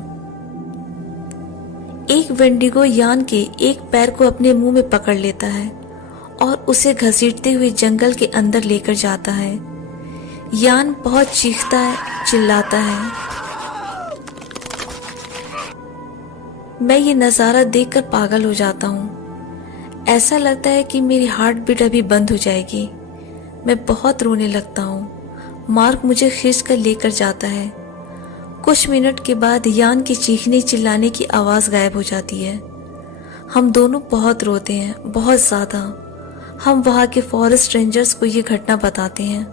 एक वेंडिगो यान के एक पैर को अपने मुंह में पकड़ लेता है और उसे घसीटते हुए जंगल के अंदर लेकर जाता है। यान बहुत चीखता है, चिल्लाता है। मैं ये नज़ारा देखकर पागल हो जाता हूँ। ऐसा लगता है कि मेरी हार्ट बीट अभी बंद हो जाएगी। मैं बहुत रोने लगता हूँ। मार्क मुझे खींच कर लेकर जाता है। कुछ मिनट के बाद यान की चीखने चिल्लाने की आवाज़ गायब हो जाती है। हम दोनों बहुत रोते हैं, बहुत ज़्यादा। हम वहाँ के फॉरेस्ट रेंजर्स को ये घटना बताते हैं।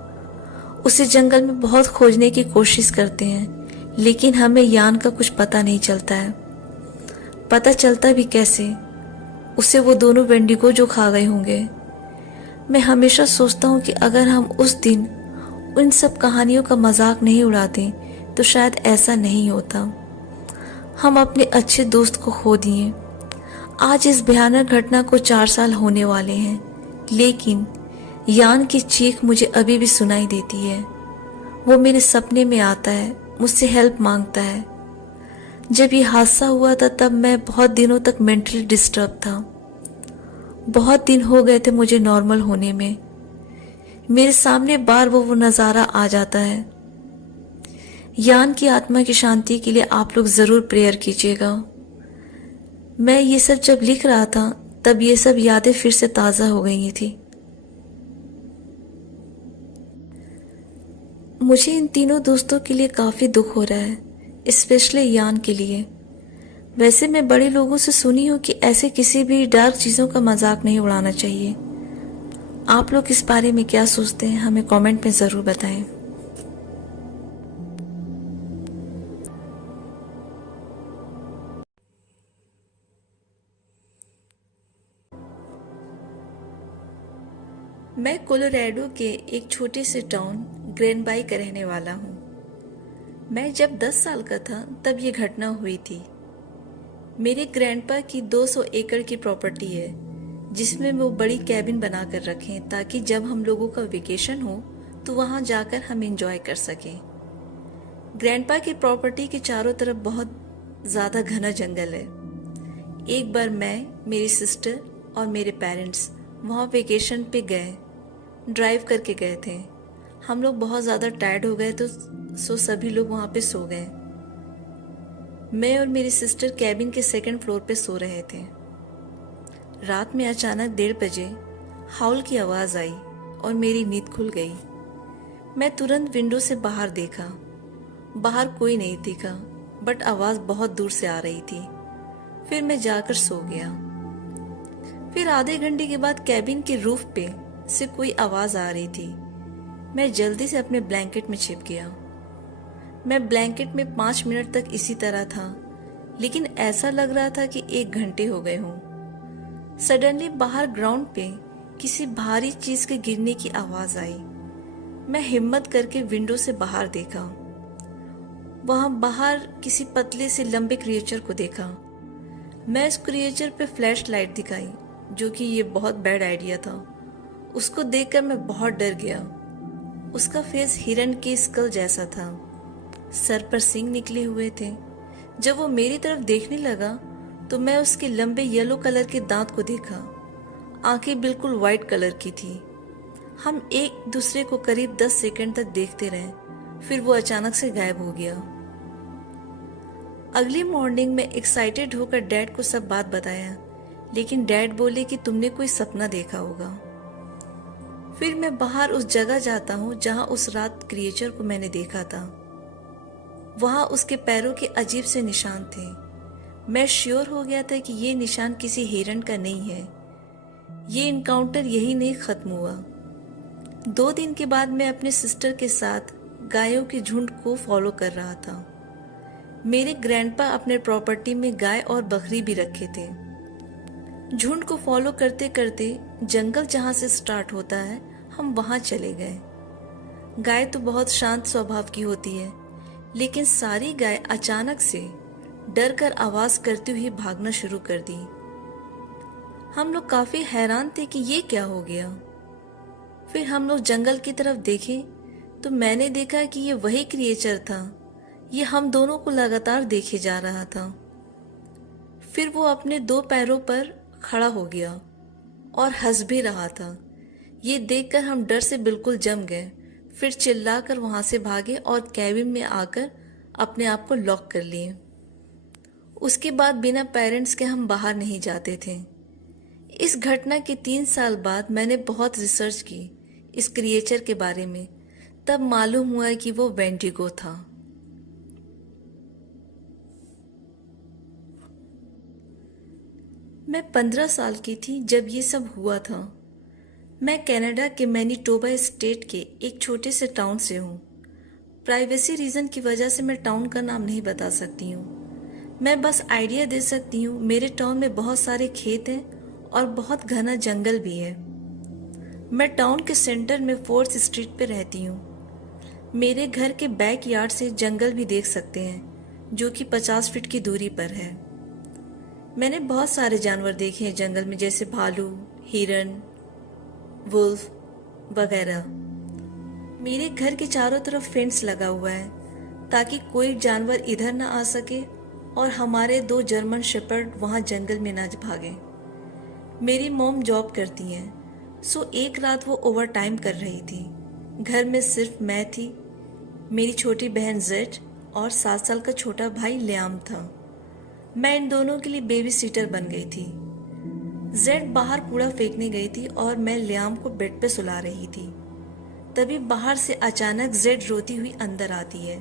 उसे जंगल में बहुत खोजने की कोशिश करते हैं, लेकिन हमें यान का कुछ पता नहीं चलता है। पता चलता भी कैसे? उसे वो दोनों वेंडिगो जो खा गए होंगे। मैं हमेशा सोचता हूँ कि अगर हम उस दिन उन सब कहानियों का मजाक नहीं उड़ाते तो शायद ऐसा नहीं होता। हम अपने अच्छे दोस्त को खो दिए। आज इस भयानक घटना को 4 साल होने वाले हैं, लेकिन यान की चीख मुझे अभी भी सुनाई देती है। वो मेरे सपने में आता है, मुझसे हेल्प मांगता है। जब ये हादसा हुआ था तब मैं बहुत दिनों तक मेंटली डिस्टर्ब था। बहुत दिन हो गए थे मुझे नॉर्मल होने में। मेरे सामने बार वो नज़ारा आ जाता है। यान की आत्मा की शांति के लिए आप लोग ज़रूर प्रेयर कीजिएगा। मैं ये सब जब लिख रहा था तब ये सब यादें फिर से ताज़ा हो गई थी। मुझे इन तीनों दोस्तों के लिए काफ़ी दुख हो रहा है, स्पेशली यान के लिए। वैसे मैं बड़े लोगों से सुनी हूँ कि ऐसे किसी भी डार्क चीज़ों का मजाक नहीं उड़ाना चाहिए। आप लोग इस बारे में क्या सोचते हैं, हमें कमेंट में ज़रूर बताएं। मैं कोलोराडो के एक छोटे से टाउन ग्रेनबाई का रहने वाला हूँ। मैं जब 10 साल का था तब ये घटना हुई थी। मेरे ग्रैंडपा की 200 एकड़ की प्रॉपर्टी है, जिसमें वो बड़ी कैबिन बना कर रखें ताकि जब हम लोगों का वेकेशन हो तो वहाँ जाकर हम एंजॉय कर सकें। ग्रैंडपा की प्रॉपर्टी के चारों तरफ बहुत ज़्यादा घना जंगल है। एक बार मैं, मेरी सिस्टर और मेरे पेरेंट्स वहाँ वेकेशन पे गए, ड्राइव करके गए थे। हम लोग बहुत ज़्यादा टायर्ड हो गए तो सभी लोग वहाँ पे सो गए। मैं और मेरी सिस्टर कैबिन के 2nd फ्लोर पे सो रहे थे। रात में अचानक 1:30 बजे हाउल की आवाज़ आई और मेरी नींद खुल गई। मैं तुरंत विंडो से बाहर देखा। बाहर कोई नहीं दिखा, बट आवाज़ बहुत दूर से आ रही थी। फिर मैं जाकर सो गया। फिर आधे घंटे के बाद कैबिन के रूफ पे से कोई आवाज़ आ रही थी। मैं जल्दी से अपने ब्लैंकेट में छिप गया। मैं ब्लैंकेट में 5 मिनट तक इसी तरह था, लेकिन ऐसा लग रहा था कि 1 घंटे हो गए हों। सडनली बाहर ग्राउंड पे किसी भारी चीज के गिरने की आवाज आई। मैं हिम्मत करके विंडो से बाहर देखा। वहां बाहर किसी पतले से लंबे क्रिएचर को देखा। मैं इस क्रिएचर पे फ्लैश लाइट दिखाई, जो कि ये बहुत बैड आइडिया था। उसको देखकर मैं बहुत डर गया। उसका फेस हिरन के स्कल जैसा था, सर पर सींग निकले हुए थे। जब वो मेरी तरफ देखने लगा तो मैं उसके लंबे येलो कलर के दांत को देखा। आंखें बिल्कुल वाइट कलर की थी। हम एक दूसरे को करीब 10 सेकंड तक देखते रहे, फिर वो अचानक से गायब हो गया। अगली मॉर्निंग में एक्साइटेड होकर डैड को सब बात बताया, लेकिन डैड बोले कि तुमने कोई सपना देखा होगा। फिर मैं बाहर उस जगह जाता हूँ जहाँ उस रात क्रिएचर को मैंने देखा था। वहाँ उसके पैरों के अजीब से निशान थे। मैं श्योर हो गया था कि ये निशान किसी हिरन का नहीं है। ये इनकाउंटर यही नहीं खत्म हुआ। 2 दिन के बाद मैं अपने सिस्टर के साथ गायों के झुंड को फॉलो कर रहा था। मेरे ग्रैंडपा अपने प्रॉपर्टी में गाय और बकरी भी रखे थे। झुंड को फॉलो करते करते जंगल जहाँ से स्टार्ट होता है, हम वहाँ चले गए। गाय तो बहुत शांत स्वभाव की होती है, लेकिन सारी गाय अचानक से डर कर आवाज करती हुई भागना शुरू कर दी। हम लोग काफी हैरान थे कि ये क्या हो गया। फिर हम लोग जंगल की तरफ देखे तो मैंने देखा कि ये वही क्रिएचर था। ये हम दोनों को लगातार देखे जा रहा था। फिर वो अपने 2 पैरों पर खड़ा हो गया और हंस भी रहा था। ये देखकर हम डर से बिल्कुल जम गए। फिर चिल्लाकर वहां से भागे और कैबिन में आकर अपने आप को लॉक कर लिए। उसके बाद बिना पेरेंट्स के हम बाहर नहीं जाते थे। इस घटना के 3 साल बाद मैंने बहुत रिसर्च की इस क्रिएचर के बारे में। तब मालूम हुआ कि वो वेंडिगो था। मैं 15 साल की थी जब ये सब हुआ था। मैं कनाडा के मैनीटोबा स्टेट के एक छोटे से टाउन से हूँ। प्राइवेसी रीज़न की वजह से मैं टाउन का नाम नहीं बता सकती हूँ। मैं बस आइडिया दे सकती हूँ। मेरे टाउन में बहुत सारे खेत हैं और बहुत घना जंगल भी है। मैं टाउन के सेंटर में 4th स्ट्रीट पे रहती हूँ। मेरे घर के बैक यार्ड से जंगल भी देख सकते हैं, जो कि 50 फीट की दूरी पर है। मैंने बहुत सारे जानवर देखे हैं जंगल में, जैसे भालू, हिरन, वुल्फ वगैरह। मेरे घर के चारों तरफ फेंस लगा हुआ है ताकि कोई जानवर इधर ना आ सके और हमारे 2 जर्मन शेपर्ड वहाँ जंगल में ना भागे। मेरी मॉम जॉब करती हैं, सो एक रात वो ओवर टाइम कर रही थी। घर में सिर्फ मैं थी, मेरी छोटी बहन जेड और 7 साल का छोटा भाई लियाम था। मैं इन दोनों के लिए बेबी सीटर बन गई थी। जेड बाहर कूड़ा फेंकने गई थी और मैं लियाम को बेड पे सुला रही थी। तभी बाहर से अचानक जेड रोती हुई अंदर आती है।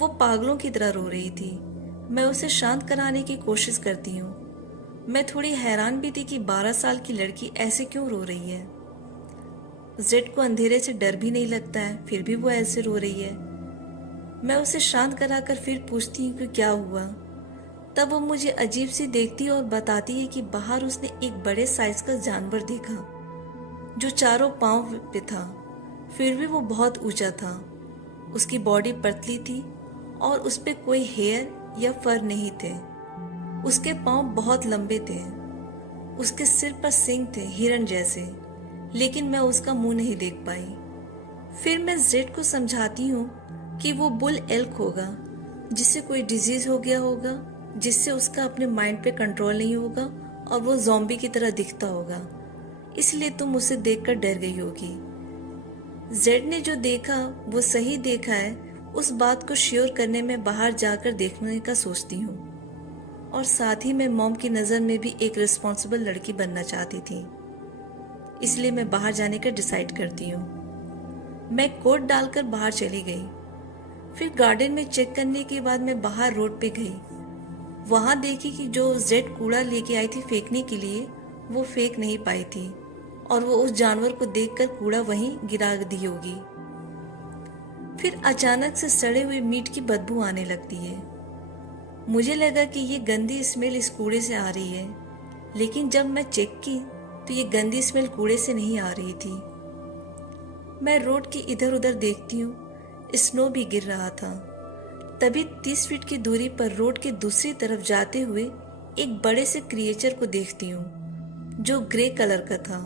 वो पागलों की तरह रो रही थी। मैं उसे शांत कराने की कोशिश करती हूँ। मैं थोड़ी हैरान भी थी कि 12 साल की लड़की ऐसे क्यों रो रही है। जेड को अंधेरे से डर भी नहीं लगता है, फिर भी वो ऐसे रो रही है। मैं उसे शांत कराकर फिर पूछती हूँ कि क्या हुआ। तब वो मुझे अजीब सी देखती और बताती है कि बाहर उसने एक बड़े साइज का जानवर देखा जो 4 पांव पे था। फिर भी वो बहुत ऊंचा था। उसकी बॉडी पतली थी और उस पे कोई हेयर या फर नहीं थे। उसके पांव बहुत लंबे थे। उसके सिर पर सींग थे हिरन जैसे, लेकिन मैं उसका मुंह नहीं देख पाई। फिर मैं जेड को समझाती हूँ कि वो बुल एल्क होगा, जिससे कोई डिजीज हो गया होगा, जिससे उसका अपने माइंड पे कंट्रोल नहीं होगा और वो ज़ॉम्बी की तरह दिखता होगा, इसलिए तुम उसे देखकर डर गई होगी। जेड ने जो देखा वो सही देखा है, उस बात को श्योर करने में बाहर जाकर देखने का सोचती हूँ। और साथ ही मैं मॉम की नज़र में भी एक रिस्पॉन्सिबल लड़की बनना चाहती थी, इसलिए मैं बाहर जाने का डिसाइड करती हूँ। मैं कोट डालकर बाहर चली गई। फिर गार्डन में चेक करने के बाद मैं बाहर रोड पे गई। वहाँ देखी कि जो जेड कूड़ा लेके आई थी फेंकने के लिए, वो फेंक नहीं पाई थी और वो उस जानवर को देखकर कूड़ा वहीं गिरा दी होगी। फिर अचानक से सड़े हुए मीट की बदबू आने लगती है। मुझे लगा कि ये गंदी स्मेल इस कूड़े से आ रही है, लेकिन जब मैं चेक की तो ये गंदी स्मेल कूड़े से नहीं आ रही थी। मैं रोड की इधर उधर देखती हूँ, स्नो भी गिर रहा था। तभी 30 फीट की दूरी पर रोड के दूसरी तरफ जाते हुए एक बड़े से क्रिएचर को देखती हूँ, जो ग्रे कलर का था।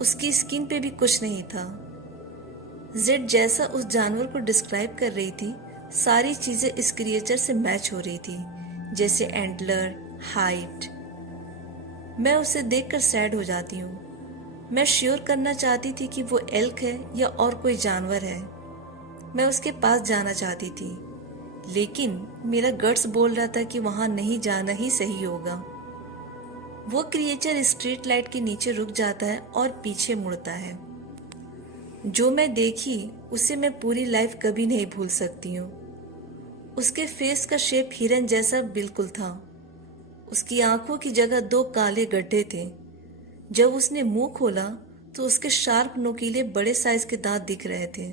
उसकी स्किन पे भी कुछ नहीं था। जेड जैसा उस जानवर को डिस्क्राइब कर रही थी, सारी चीजें इस क्रिएचर से मैच हो रही थी, जैसे एंटलर, हाइट। मैं उसे देखकर सैड हो जाती हूँ। मैं श्योर करना चाहती थी कि वो एल्क है या और कोई जानवर है। मैं उसके पास जाना चाहती थी, लेकिन मेरा गट्स बोल रहा था कि वहां नहीं जाना ही सही होगा। वो क्रिएचर स्ट्रीट लाइट के नीचे रुक जाता है और पीछे मुड़ता है। जो मैं देखी उसे मैं पूरी लाइफ कभी नहीं भूल सकती हूँ। उसके फेस का शेप हिरन जैसा बिल्कुल था। उसकी आंखों की जगह 2 काले गड्ढे थे। जब उसने मुंह खोला तो उसके शार्प नोकीले बड़े साइज के दांत दिख रहे थे।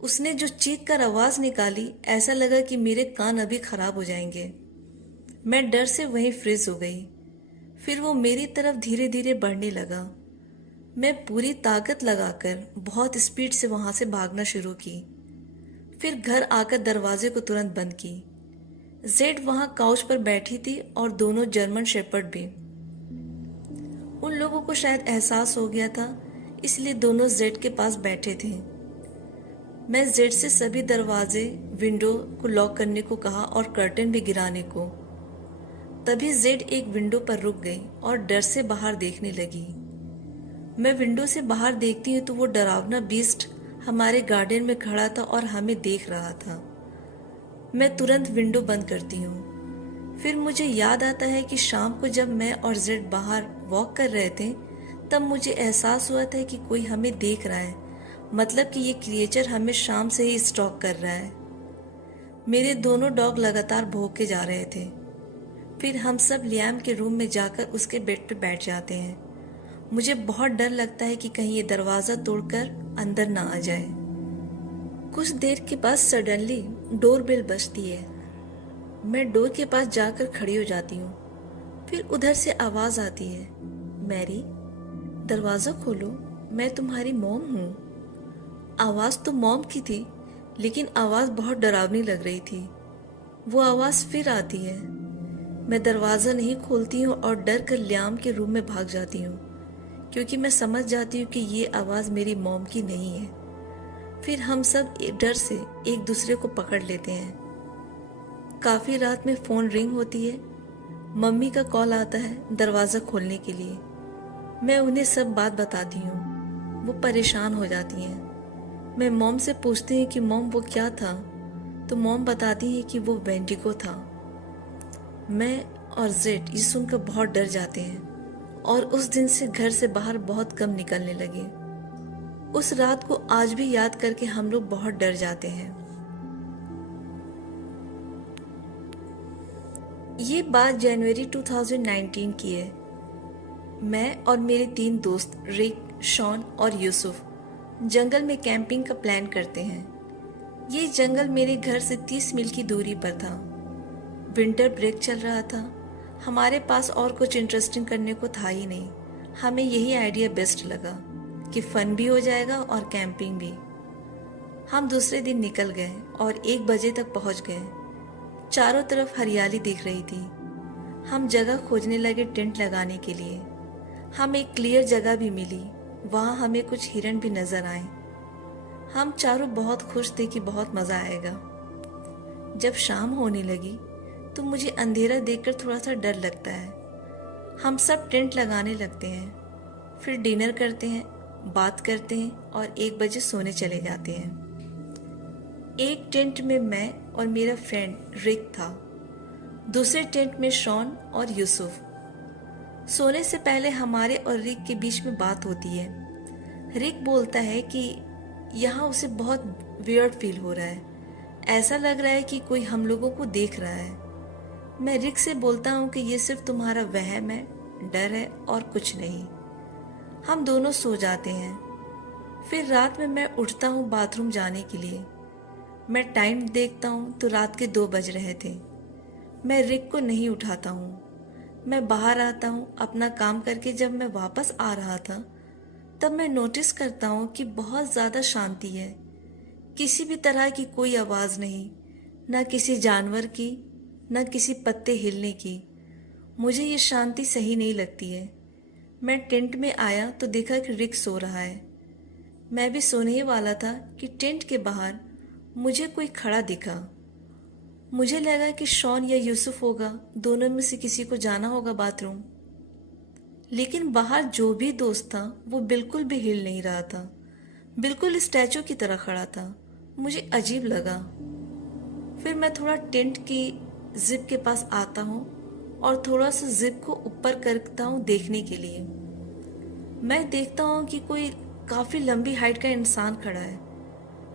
उसने जो चीख कर आवाज निकाली, ऐसा लगा कि मेरे कान अभी खराब हो जाएंगे। मैं डर से वहीं फ्रीज हो गई। फिर वो मेरी तरफ धीरे धीरे बढ़ने लगा। मैं पूरी ताकत लगाकर बहुत स्पीड से वहां से भागना शुरू की। फिर घर आकर दरवाजे को तुरंत बंद की। जेड वहां काउच पर बैठी थी और दोनों जर्मन शेपर्ड भी। उन लोगों को शायद एहसास हो गया था, इसलिए दोनों जेड के पास बैठे थे। मैं जेड से सभी दरवाजे, विंडो को लॉक करने को कहा और कर्टन भी गिराने को। तभी जेड एक विंडो पर रुक गई और डर से बाहर देखने लगी। मैं विंडो से बाहर देखती हूँ तो वो डरावना बीस्ट हमारे गार्डन में खड़ा था और हमें देख रहा था। मैं तुरंत विंडो बंद करती हूँ। फिर मुझे याद आता है कि शाम को जब मैं और जेड बाहर वॉक कर रहे थे, तब मुझे एहसास हुआ था कि कोई हमें देख रहा है, मतलब कि ये क्रिएचर हमें शाम से ही स्टॉक कर रहा है। मेरे दोनों डॉग लगातार भौंक के जा रहे थे। फिर हम सब लियाम के रूम में जाकर उसके बेड पे बैठ जाते हैं। मुझे बहुत डर लगता है कि कहीं ये दरवाज़ा तोड़कर अंदर ना आ जाए। कुछ देर के बाद सडनली डोरबेल बजती है। मैं डोर के पास जाकर खड़ी हो जाती हूँ। फिर उधर से आवाज आती है, मैरी दरवाजा खोलो, मैं तुम्हारी मॉम हूँ। आवाज तो मॉम की थी, लेकिन आवाज बहुत डरावनी लग रही थी। वो आवाज फिर आती है। मैं दरवाजा नहीं खोलती हूँ और डर कर लियाम के रूम में भाग जाती हूँ, क्योंकि मैं समझ जाती हूँ कि ये आवाज मेरी मॉम की नहीं है। फिर हम सब डर से एक दूसरे को पकड़ लेते हैं। काफी रात में फोन रिंग होती है। मम्मी का कॉल आता है दरवाजा खोलने के लिए। मैं उन्हें सब बात बताती हूँ। वो परेशान हो जाती हैं। मैं मॉम से पूछती हूँ कि मॉम वो क्या था, तो मॉम बताती है कि वो वेंडिगो था। मैं और जेड ये सुनकर बहुत डर जाते हैं और उस दिन से घर से बाहर बहुत कम निकलने लगे। उस रात को आज भी याद करके हम लोग बहुत डर जाते हैं। ये बात जनवरी 2019 की है। मैं और मेरे 3 दोस्त रिक, शॉन और यूसुफ जंगल में कैंपिंग का प्लान करते हैं। ये जंगल मेरे घर से 30 मील की दूरी पर था। विंटर ब्रेक चल रहा था। हमारे पास और कुछ इंटरेस्टिंग करने को था ही नहीं। हमें यही आइडिया बेस्ट लगा कि फन भी हो जाएगा और कैंपिंग भी। हम दूसरे दिन निकल गए और 1 बजे तक पहुंच गए। चारों तरफ हरियाली दिख रही थी। हम जगह खोजने लगे टेंट लगाने के लिए। हमें एक क्लियर जगह भी मिली। वहां हमें कुछ हिरन भी नजर आए। हम चारों बहुत खुश थे कि बहुत मजा आएगा। जब शाम होने लगी तो मुझे अंधेरा देखकर थोड़ा सा डर लगता है। हम सब टेंट लगाने लगते हैं, फिर डिनर करते हैं, बात करते हैं और 1 बजे सोने चले जाते हैं। एक टेंट में मैं और मेरा फ्रेंड रिक था। दूसरे टेंट में शॉन और यूसुफ। सोने से पहले हमारे और रिक के बीच में बात होती है। रिक बोलता है कि यहाँ उसे बहुत वियर्ड फील हो रहा है। ऐसा लग रहा है कि कोई हम लोगों को देख रहा है। मैं रिक से बोलता हूँ कि ये सिर्फ तुम्हारा वहम है, डर है और कुछ नहीं। हम दोनों सो जाते हैं। फिर रात में मैं उठता हूँ बाथरूम जाने के लिए। मैं टाइम देखता हूँ तो रात के 2 बज रहे थे। मैं रिक को नहीं उठाता हूँ। मैं बाहर आता हूँ अपना काम करके। जब मैं वापस आ रहा था तब मैं नोटिस करता हूँ कि बहुत ज़्यादा शांति है। किसी भी तरह की कोई आवाज़ नहीं, ना किसी जानवर की, ना किसी पत्ते हिलने की। मुझे ये शांति सही नहीं लगती है। मैं टेंट में आया तो देखा कि रिक सो रहा है। मैं भी सोने ही वाला था कि टेंट के बाहर मुझे कोई खड़ा दिखा। मुझे लगा कि शॉन या यूसुफ होगा। दोनों में से किसी को जाना होगा बाथरूम। लेकिन बाहर जो भी दोस्त था वो बिल्कुल भी हिल नहीं रहा था। बिल्कुल स्टैचू की तरह खड़ा था। मुझे अजीब लगा। फिर मैं थोड़ा टेंट की जिप के पास आता हूँ और थोड़ा सा जिप को ऊपर करता हूँ देखने के लिए। मैं देखता हूँ कि कोई काफ़ी लंबी हाइट का इंसान खड़ा है।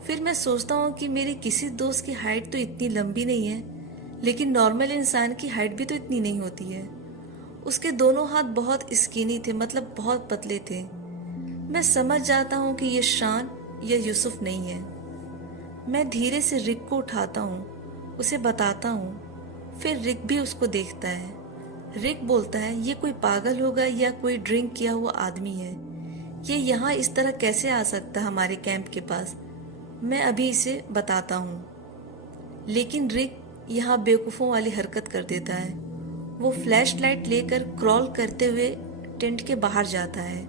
फिर मैं सोचता हूँ कि मेरे किसी दोस्त की हाइट तो इतनी लंबी नहीं है, लेकिन नॉर्मल इंसान की हाइट भी तो इतनी नहीं होती है। उसके दोनों हाथ बहुत स्किनी थे, मतलब बहुत पतले थे। मैं समझ जाता हूँ कि ये शान या यूसुफ नहीं है। मैं धीरे से रिक को उठाता हूँ, उसे बताता हूँ। फिर रिक भी उसको देखता है। रिक बोलता है ये कोई पागल होगा या कोई ड्रिंक किया हुआ आदमी है। ये यहाँ इस तरह कैसे आ सकता है हमारे कैंप के पास। मैं अभी इसे बताता हूँ। लेकिन रिक यहाँ बेवकूफ़ों वाली हरकत कर देता है। वो फ्लैश लाइट लेकर क्रॉल करते हुए टेंट के बाहर जाता है।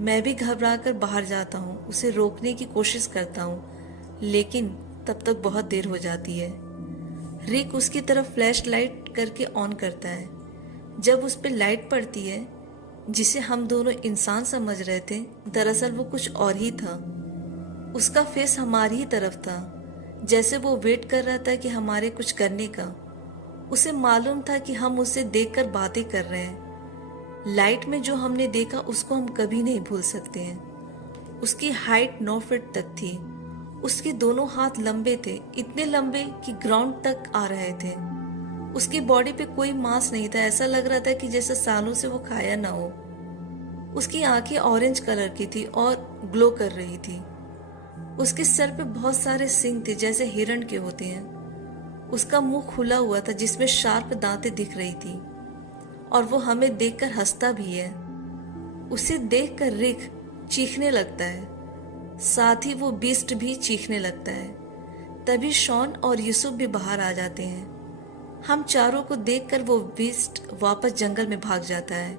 मैं भी घबराकर बाहर जाता हूँ, उसे रोकने की कोशिश करता हूँ, लेकिन तब तक बहुत देर हो जाती है। रिक उसकी तरफ फ्लैश लाइट करके ऑन करता है। जब उस पर लाइट पड़ती है, जिसे हम दोनों इंसान समझ रहे थे, दरअसल वो कुछ और ही था। उसका फेस हमारी ही तरफ था, जैसे वो वेट कर रहा था कि हमारे कुछ करने का। उसे मालूम था कि हम उसे देखकर बातें कर रहे हैं। लाइट में जो हमने देखा उसको हम कभी नहीं भूल सकते हैं। उसकी हाइट 9 फीट तक थी। उसके दोनों हाथ लंबे थे, इतने लंबे कि ग्राउंड तक आ रहे थे। उसकी बॉडी पे कोई मांस नहीं था। ऐसा लग रहा था कि जैसे सालों से वो खाया ना हो। उसकी आंखें ऑरेंज कलर की थी और ग्लो कर रही थी। उसके सर पे बहुत सारे सींग थे जैसे हिरण के होते हैं। उसका मुंह खुला हुआ था जिसमें शार्प दांतें दिख रही थी और वो हमें देखकर हंसता भी है। उसे देखकर रिक चीखने लगता है, साथ ही वो बीस्ट भी चीखने लगता है। तभी शॉन और यूसुफ भी बाहर आ जाते हैं। हम चारों को देखकर वो बीस्ट वापस जंगल में भाग जाता है।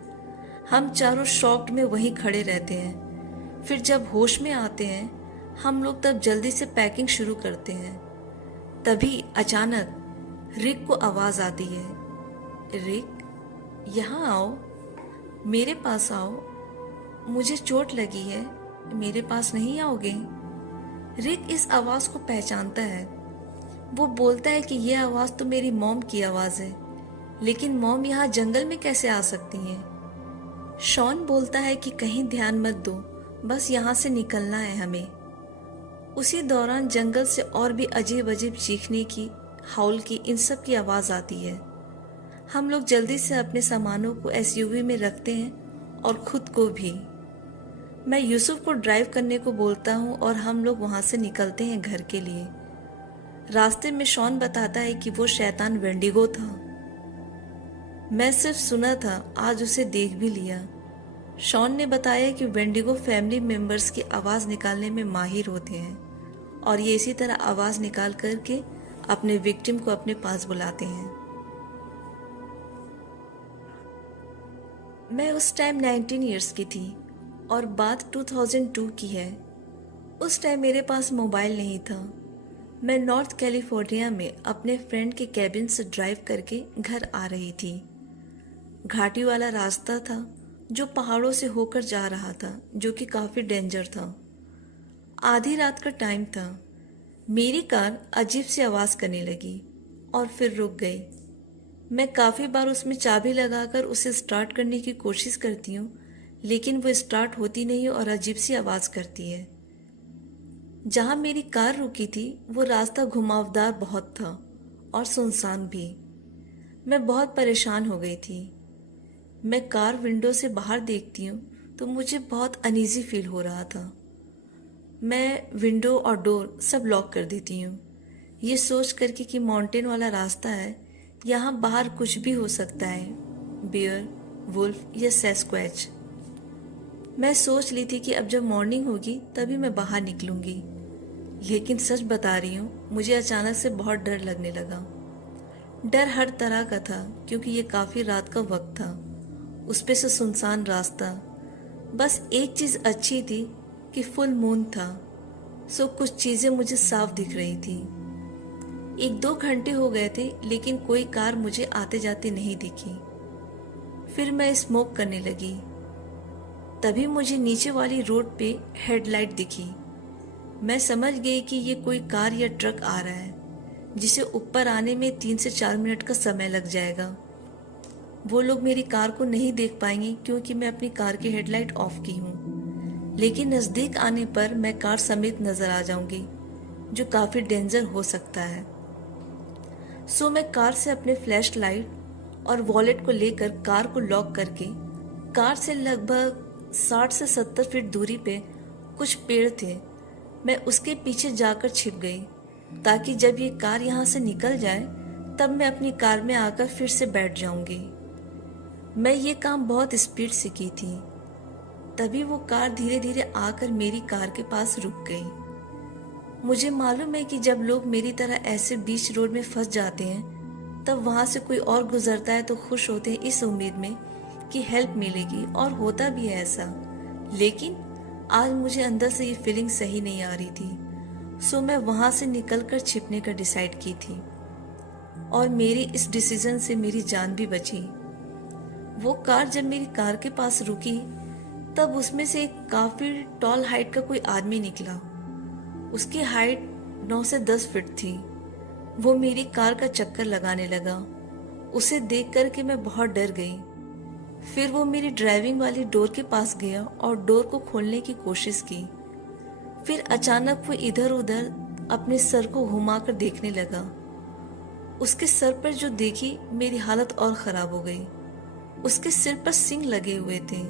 हम चारों शॉक्ड में वहीं खड़े रहते हैं। फिर जब होश में आते हैं हम लोग तब जल्दी से पैकिंग शुरू करते हैं। तभी अचानक रिक को आवाज आती है, रिक, यहाँ आओ, मेरे पास आओ, मुझे चोट लगी है, मेरे पास नहीं आओगे? रिक इस आवाज को पहचानता है। वो बोलता है कि यह आवाज तो मेरी मॉम की आवाज है, लेकिन मॉम यहाँ जंगल में कैसे आ सकती हैं? शॉन बोलता है कि कहीं ध्यान मत दो, बस यहाँ से निकलना है हमें। उसी दौरान जंगल से और भी अजीब अजीब चीखने की, हाउल की, इन सब की आवाज आती है। हम लोग जल्दी से अपने सामानों को एसयूवी में रखते हैं और खुद को भी। मैं यूसुफ को ड्राइव करने को बोलता हूँ और हम लोग वहाँ से निकलते हैं घर के लिए। रास्ते में शॉन बताता है कि वो शैतान वेंडिगो था। मैं सिर्फ सुना था, आज उसे देख भी लिया। शॉन ने बताया कि वेंडिगो फैमिली मेंबर्स की आवाज़ निकालने में माहिर होते हैं और ये इसी तरह आवाज़ निकाल करके अपने विक्टिम को अपने पास बुलाते हैं। मैं उस टाइम 19 इयर्स की थी और बात 2002 की है। उस टाइम मेरे पास मोबाइल नहीं था। मैं नॉर्थ कैलिफोर्निया में अपने फ्रेंड के कैबिन से ड्राइव करके घर आ रही थी। घाटी वाला रास्ता था जो पहाड़ों से होकर जा रहा था, जो कि काफ़ी डेंजर था। आधी रात का टाइम था। मेरी कार अजीब सी आवाज़ करने लगी और फिर रुक गई। मैं काफ़ी बार उसमें चाबी लगाकर उसे स्टार्ट करने की कोशिश करती हूँ, लेकिन वो स्टार्ट होती नहीं और अजीब सी आवाज़ करती है। जहाँ मेरी कार रुकी थी वो रास्ता घुमावदार बहुत था और सुनसान भी। मैं बहुत परेशान हो गई थी। मैं कार विंडो से बाहर देखती हूँ तो मुझे बहुत अनईजी फील हो रहा था। मैं विंडो और डोर सब लॉक कर देती हूँ, ये सोच करके कि माउंटेन वाला रास्ता है, यहाँ बाहर कुछ भी हो सकता है, बियर, वुल्फ या सैस्क्वैच। मैं सोच ली थी कि अब जब मॉर्निंग होगी तभी मैं बाहर निकलूंगी, लेकिन सच बता रही हूँ, मुझे अचानक से बहुत डर लगने लगा। डर हर तरह का था क्योंकि ये काफ़ी रात का वक्त था, उस पे से सुनसान रास्ता। बस एक चीज़ अच्छी थी कि फुल मून था, सो कुछ चीज़ें मुझे साफ दिख रही थी। 1-2 घंटे हो गए थे लेकिन कोई कार मुझे आते जाते नहीं दिखी। फिर मैं स्मोक करने लगी। तभी मुझे नीचे वाली रोड पे हेडलाइट दिखी। मैं समझ गई कि ये कोई कार या ट्रक आ रहा है, जिसे ऊपर आने में 3 से 4 मिनट का समय लग जाएगा। वो लोग मेरी कार को नहीं देख पाएंगे क्योंकि मैं अपनी कार की हेडलाइट ऑफ की हूँ, लेकिन नज़दीक आने पर मैं कार समेत नज़र आ जाऊंगी, जो काफ़ी डेंजर हो सकता है। सो मैं कार से अपने फ्लैश लाइट और वॉलेट को लेकर कार को लॉक करके, कार से लगभग 60 से 70 फीट दूरी पे कुछ पेड़ थे, मैं उसके पीछे जाकर छिप गई ताकि जब ये कार यहाँ से निकल जाए तब मैं अपनी कार में आकर फिर से बैठ जाऊंगी। मैं ये काम बहुत स्पीड से की थी। तभी वो कार धीरे धीरे आकर मेरी कार के पास रुक गई। मुझे मालूम है कि जब लोग मेरी तरह ऐसे बीच रोड में फंस जाते हैं तब वहाँ से कोई और गुजरता है तो खुश होते हैं इस उम्मीद में कि हेल्प मिलेगी, और होता भी है ऐसा। लेकिन आज मुझे अंदर से ये फीलिंग सही नहीं आ रही थी, सो मैं वहाँ से निकलकर छिपने का डिसाइड की थी और मेरी इस डिसीजन से मेरी जान भी बची। वो कार जब मेरी कार के पास रुकी तब उसमें से एक काफ़ी टॉल हाइट का कोई आदमी निकला। उसकी हाइट 9 से 10 फीट थी। वो मेरी कार का चक्कर लगाने लगा। उसे देख कर के मैं बहुत डर गई। फिर वो मेरी ड्राइविंग वाली डोर के पास गया और डोर को खोलने की कोशिश की। फिर अचानक वो इधर उधर अपने सर को घुमाकर देखने लगा। उसके सर पर जो देखी मेरी हालत और ख़राब हो गई। उसके सिर पर सींग लगे हुए थे।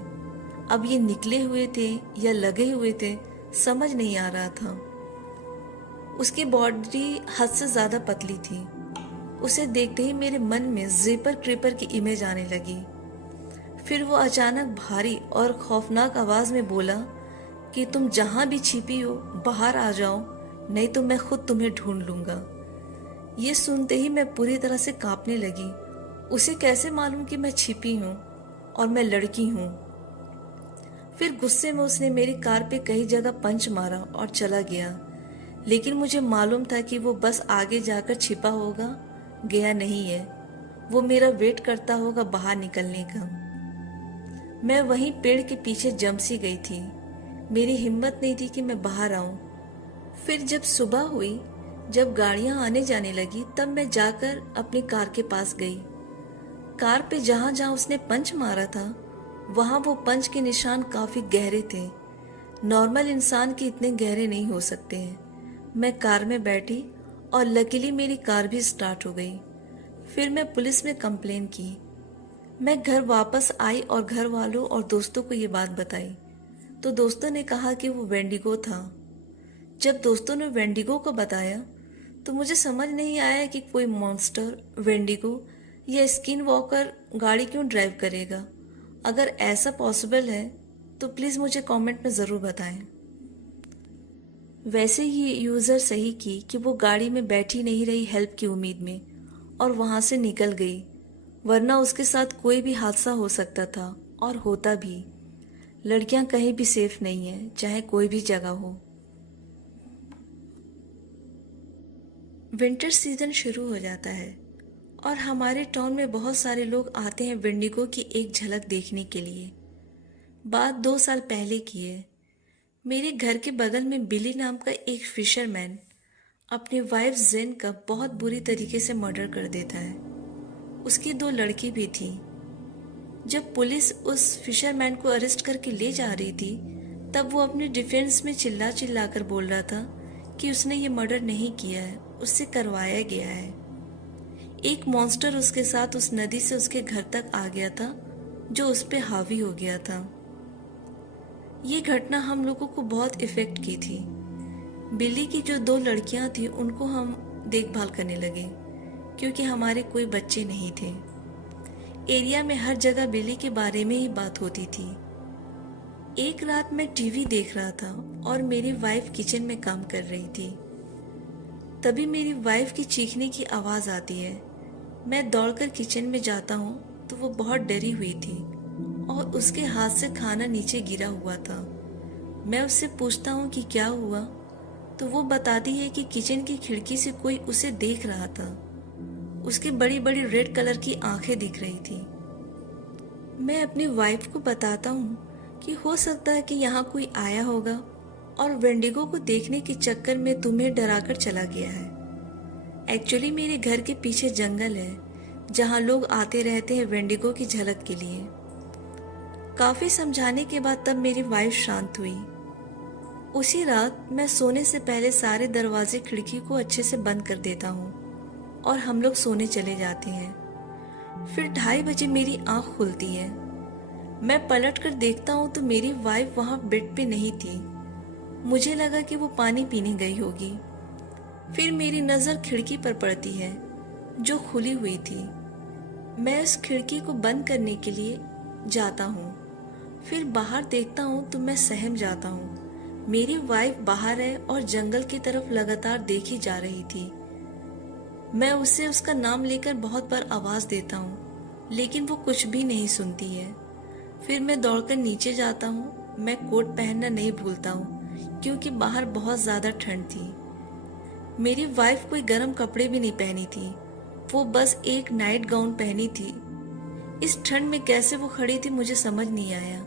अब ये निकले हुए थे या लगे हुए थे समझ नहीं आ रहा था। उसकी बॉडी हद से ज़्यादा पतली थी। उसे देखते ही मेरे मन में जेपर क्रीपर की इमेज आने लगी। फिर वो अचानक भारी और खौफनाक आवाज़ में बोला कि तुम जहाँ भी छिपी हो बाहर आ जाओ, नहीं तो मैं खुद तुम्हें ढूंढ लूँगा। ये सुनते ही मैं पूरी तरह से कांपने लगी। उसे कैसे मालूम कि मैं छिपी हूँ और मैं लड़की हूँ। फिर गुस्से में उसने मेरी कार पे कई जगह पंच मारा और चला गया, लेकिन मुझे मालूम था कि वो बस आगे जाकर छिपा होगा, गया नहीं है। वो मेरा वेट करता होगा बाहर निकलने का। मैं वहीं पेड़ के पीछे जम सी गई थी। मेरी हिम्मत नहीं थी कि मैं बाहर आऊं। फिर जब सुबह हुई, जब गाड़ियां आने जाने लगी, तब मैं जाकर अपनी कार के पास गई। कार पे जहां जहां उसने पंच मारा था वहां वो पंच के निशान काफी गहरे थे। नॉर्मल इंसान के इतने गहरे नहीं हो सकते हैं। मैं कार में बैठी और लकीली मेरी कार भी स्टार्ट हो गई। फिर मैं पुलिस में कंप्लेन की। मैं घर वापस आई और घर वालों और दोस्तों को ये बात बताई, तो दोस्तों ने कहा कि वो वेंडिगो था। जब दोस्तों ने वेंडिगो को बताया तो मुझे समझ नहीं आया कि कोई मॉन्स्टर, वेंडिगो या स्किन वॉकर गाड़ी क्यों ड्राइव करेगा। अगर ऐसा पॉसिबल है तो प्लीज़ मुझे कमेंट में ज़रूर बताएं। वैसे ही यूज़र सही की कि वो गाड़ी में बैठी नहीं रही हेल्प की उम्मीद में और वहाँ से निकल गई, वरना उसके साथ कोई भी हादसा हो सकता था और होता भी। लड़कियां कहीं भी सेफ नहीं है, चाहे कोई भी जगह हो। विंटर सीजन शुरू हो जाता है और हमारे टाउन में बहुत सारे लोग आते हैं वेंडिगो की एक झलक देखने के लिए। बात 2 साल पहले की है। मेरे घर के बगल में बिली नाम का एक फिशरमैन अपनी वाइफ जेन का बहुत बुरी तरीके से मर्डर कर देता है। उसकी 2 लड़की भी थी। जब पुलिस उस फिशरमैन को अरेस्ट करके ले जा रही थी, तब वो अपने डिफेंस में चिल्ला चिल्ला कर बोल रहा था कि उसने ये मर्डर नहीं किया है, उससे करवाया गया है। एक मॉन्स्टर उसके साथ उस नदी से उसके घर तक आ गया था, जो उस पे हावी हो गया था। ये घटना हम लोगों को बहुत इफेक्ट की थी। बिली की जो 2 लड़कियां थी उनको हम देखभाल करने लगे, क्योंकि हमारे कोई बच्चे नहीं थे। एरिया में हर जगह बिली के बारे में ही बात होती थी। एक रात मैं टीवी देख रहा था और मेरी वाइफ किचन में काम कर रही थी। तभी मेरी वाइफ की चीखने की आवाज़ आती है। मैं दौड़कर किचन में जाता हूँ तो वो बहुत डरी हुई थी और उसके हाथ से खाना नीचे गिरा हुआ था। मैं उससे पूछता हूँ कि क्या हुआ, तो वो बताती है कि किचन की खिड़की से कोई उसे देख रहा था। उसकी बड़ी बड़ी रेड कलर की आंखें दिख रही थी। मैं अपनी वाइफ को बताता हूँ कि हो सकता है कि यहाँ कोई आया होगा और वेंडिगो को देखने के चक्कर में तुम्हें डराकर चला गया है। एक्चुअली मेरे घर के पीछे जंगल है जहाँ लोग आते रहते हैं वेंडिगो की झलक के लिए। काफी समझाने के बाद तब मेरी वाइफ शांत हुई। उसी रात मैं सोने से पहले सारे दरवाजे खिड़की को अच्छे से बंद कर देता हूँ और हम लोग सोने चले जाते हैं। फिर 2:30 बजे मेरी आंख खुलती है। मैं पलट कर देखता हूँ तो मेरी वाइफ वहाँ बेड पे नहीं थी। मुझे लगा कि वो पानी पीने गई होगी। फिर मेरी नज़र खिड़की पर पड़ती है जो खुली हुई थी। मैं उस खिड़की को बंद करने के लिए जाता हूँ। फिर बाहर देखता हूँ तो मैं सहम जाता हूँ। मेरी वाइफ बाहर है और जंगल की तरफ लगातार देखी जा रही थी। मैं उससे उसका नाम लेकर बहुत बार आवाज़ देता हूँ, लेकिन वो कुछ भी नहीं सुनती है। फिर मैं दौड़कर नीचे जाता हूँ। मैं कोट पहनना नहीं भूलता हूँ क्योंकि बाहर बहुत ज़्यादा ठंड थी। मेरी वाइफ कोई गर्म कपड़े भी नहीं पहनी थी, वो बस एक नाइट गाउन पहनी थी। इस ठंड में कैसे वो खड़ी थी मुझे समझ नहीं आया।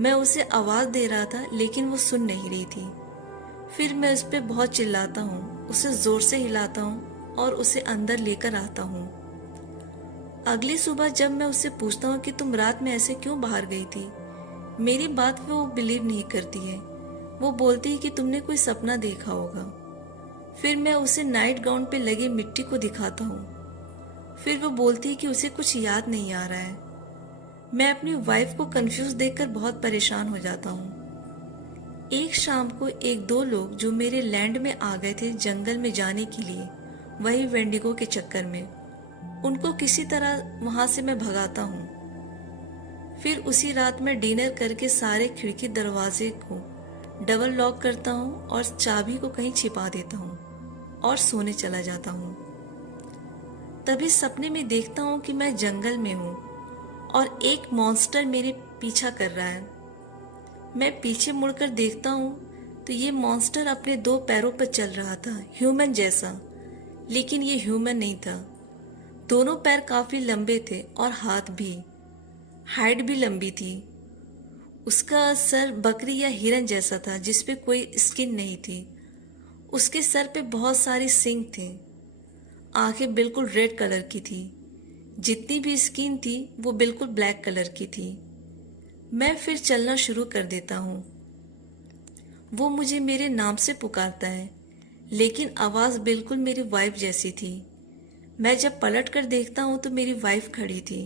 मैं उसे आवाज़ दे रहा था लेकिन वो सुन नहीं रही थी। फिर मैं उस पर बहुत चिल्लाता हूँ, उसे ज़ोर से हिलाता हूँ और उसे अंदर लेकर आता हूँ। अगली सुबह जब मैं उससे पूछता हूँ कि तुम रात में ऐसे क्यों बाहर गई थी, मेरी बात वो बिलीव नहीं करती है। वो बोलती है कि तुमने कोई सपना देखा होगा। फिर मैं उसे नाइट गाउन पे लगे मिट्टी को दिखाता हूँ। फिर वो बोलती है कि उसे कुछ याद नहीं आ रहा है। मैं अपनी वाइफ को कंफ्यूज देखकर बहुत परेशान हो जाता हूँ। एक शाम को एक दो लोग जो मेरे लैंड में आ गए थे जंगल में जाने के लिए, वही वेंडिगो के चक्कर में, उनको किसी तरह वहां से मैं भगाता हूँ। फिर उसी रात में डिनर करके सारे खिड़की दरवाजे को डबल लॉक करता हूँ और चाबी को कहीं छिपा देता हूँ और सोने चला जाता हूँ। तभी सपने में देखता हूँ कि मैं जंगल में हूँ और एक मॉन्स्टर मेरे पीछा कर रहा है। मैं पीछे मुड़कर देखता हूँ तो ये मॉन्स्टर अपने दो पैरों पर चल रहा था, ह्यूमन जैसा, लेकिन ये ह्यूमन नहीं था। दोनों पैर काफी लंबे थे और हाथ भी, हाइट भी लंबी थी। उसका सर बकरी या हिरन जैसा था जिसपे कोई स्किन नहीं थी। उसके सर पे बहुत सारी सींग थे। आंखें बिल्कुल रेड कलर की थी। जितनी भी स्किन थी वो बिल्कुल ब्लैक कलर की थी। मैं फिर चलना शुरू कर देता हूँ। वो मुझे मेरे नाम से पुकारता है, लेकिन आवाज बिल्कुल मेरी वाइफ जैसी थी। मैं जब पलट कर देखता हूँ तो मेरी वाइफ खड़ी थी।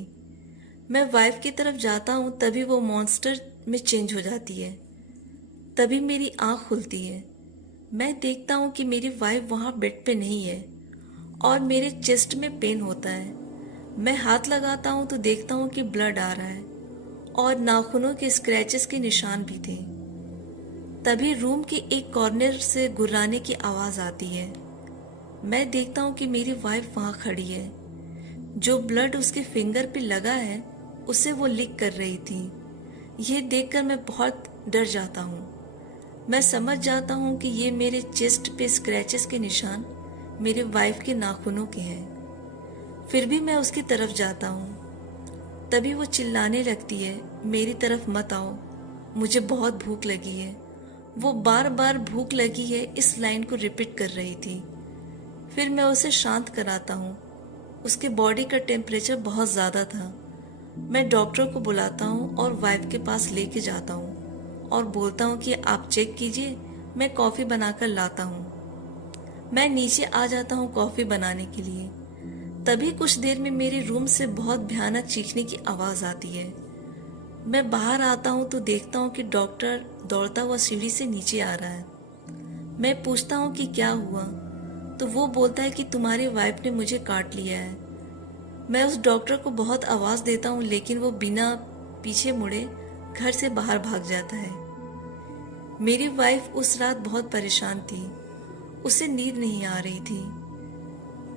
मैं वाइफ की तरफ जाता हूँ तभी वो मॉन्स्टर में चेंज हो जाती है। तभी मेरी आंख खुलती है। मैं देखता हूँ कि मेरी वाइफ वहां बेड पे नहीं है और मेरे चेस्ट में पेन होता है। मैं हाथ लगाता हूँ तो देखता हूँ कि ब्लड आ रहा है और नाखूनों के स्क्रैचेस के निशान भी थे। तभी रूम के एक कॉर्नर से गुर्राने की आवाज आती है। मैं देखता हूँ कि मेरी वाइफ वहां खड़ी है। जो ब्लड उसके फिंगर पे लगा है उसे वो लिक कर रही थी। यह देखकर मैं बहुत डर जाता हूँ। मैं समझ जाता हूँ कि ये मेरे चेस्ट पे स्क्रैचेस के निशान मेरे वाइफ के नाखूनों के हैं। फिर भी मैं उसकी तरफ जाता हूँ। तभी वो चिल्लाने लगती है, मेरी तरफ मत आओ, मुझे बहुत भूख लगी है। वो बार बार भूख लगी है इस लाइन को रिपीट कर रही थी। फिर मैं उसे शांत कराता हूँ। उसके बॉडी का टेम्परेचर बहुत ज़्यादा था। मैं डॉक्टर को बुलाता हूँ और वाइफ के पास लेके जाता हूँ और बोलता हूँ कि आप चेक कीजिए, मैं कॉफ़ी बनाकर लाता हूँ। मैं नीचे आ जाता हूँ कॉफ़ी बनाने के लिए। तभी कुछ देर में मेरे रूम से बहुत भयानक चीखने की आवाज़ आती है। मैं बाहर आता हूँ तो देखता हूँ कि डॉक्टर दौड़ता हुआ सीढ़ी से नीचे आ रहा है। मैं पूछता हूँ कि क्या हुआ, तो वो बोलता है कि तुम्हारी वाइफ ने मुझे काट लिया है। मैं उस डॉक्टर को बहुत आवाज़ देता हूँ, लेकिन वो बिना पीछे मुड़े घर से बाहर भाग जाता है। मेरी वाइफ उस रात बहुत परेशान थी। उसे नींद नहीं आ रही थी।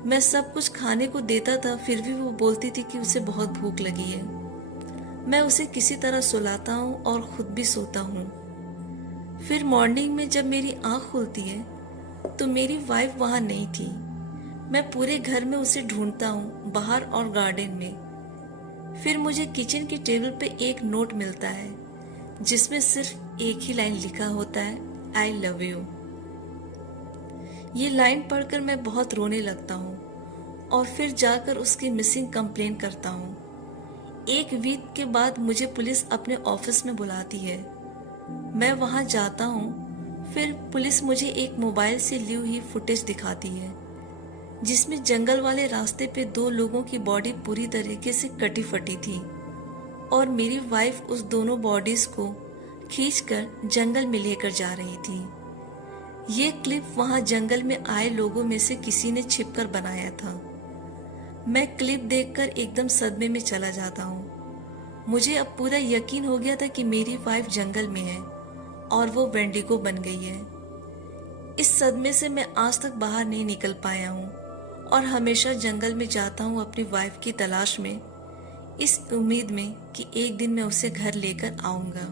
मैं सब कुछ खाने को देता था, फिर भी वो बोलती थी कि उसे बहुत भूख लगी है। मैं उसे किसी तरह सुलाता हूँ और खुद भी सोता हूँ। फिर मॉर्निंग में जब मेरी आँख खुलती है तो मेरी वाइफ वहाँ नहीं थी। मैं पूरे घर में उसे ढूंढता हूँ, बाहर और गार्डन में। फिर मुझे किचन की टेबल पे एक नोट मिलता है जिसमें सिर्फ एक ही लाइन लिखा होता है, आई लव यू। ये लाइन पढ़कर मैं बहुत रोने लगता हूँ और फिर जाकर उसकी मिसिंग कंप्लेन करता हूँ। एक वीक के बाद मुझे पुलिस अपने ऑफिस में बुलाती है। मैं वहां जाता हूँ। फिर पुलिस मुझे एक मोबाइल से ली हुई फुटेज दिखाती है जिसमें जंगल वाले रास्ते पे दो लोगों की बॉडी पूरी तरीके से कटी फटी थी और मेरी वाइफ उस दोनों बॉडीज को खींचकर जंगल में लेकर जा रही थी। ये क्लिप वहां जंगल में आए लोगों में से किसी ने छिपकर बनाया था। मैं क्लिप देखकर एकदम सदमे में चला जाता हूँ। मुझे अब पूरा यकीन हो गया था कि मेरी वाइफ जंगल में है और वो वेंडिगो बन गई है। इस सदमे से मैं आज तक बाहर नहीं निकल पाया हूँ और हमेशा जंगल में जाता हूँ अपनी वाइफ की तलाश में, इस उम्मीद में कि एक दिन मैं उसे घर लेकर आऊँगा।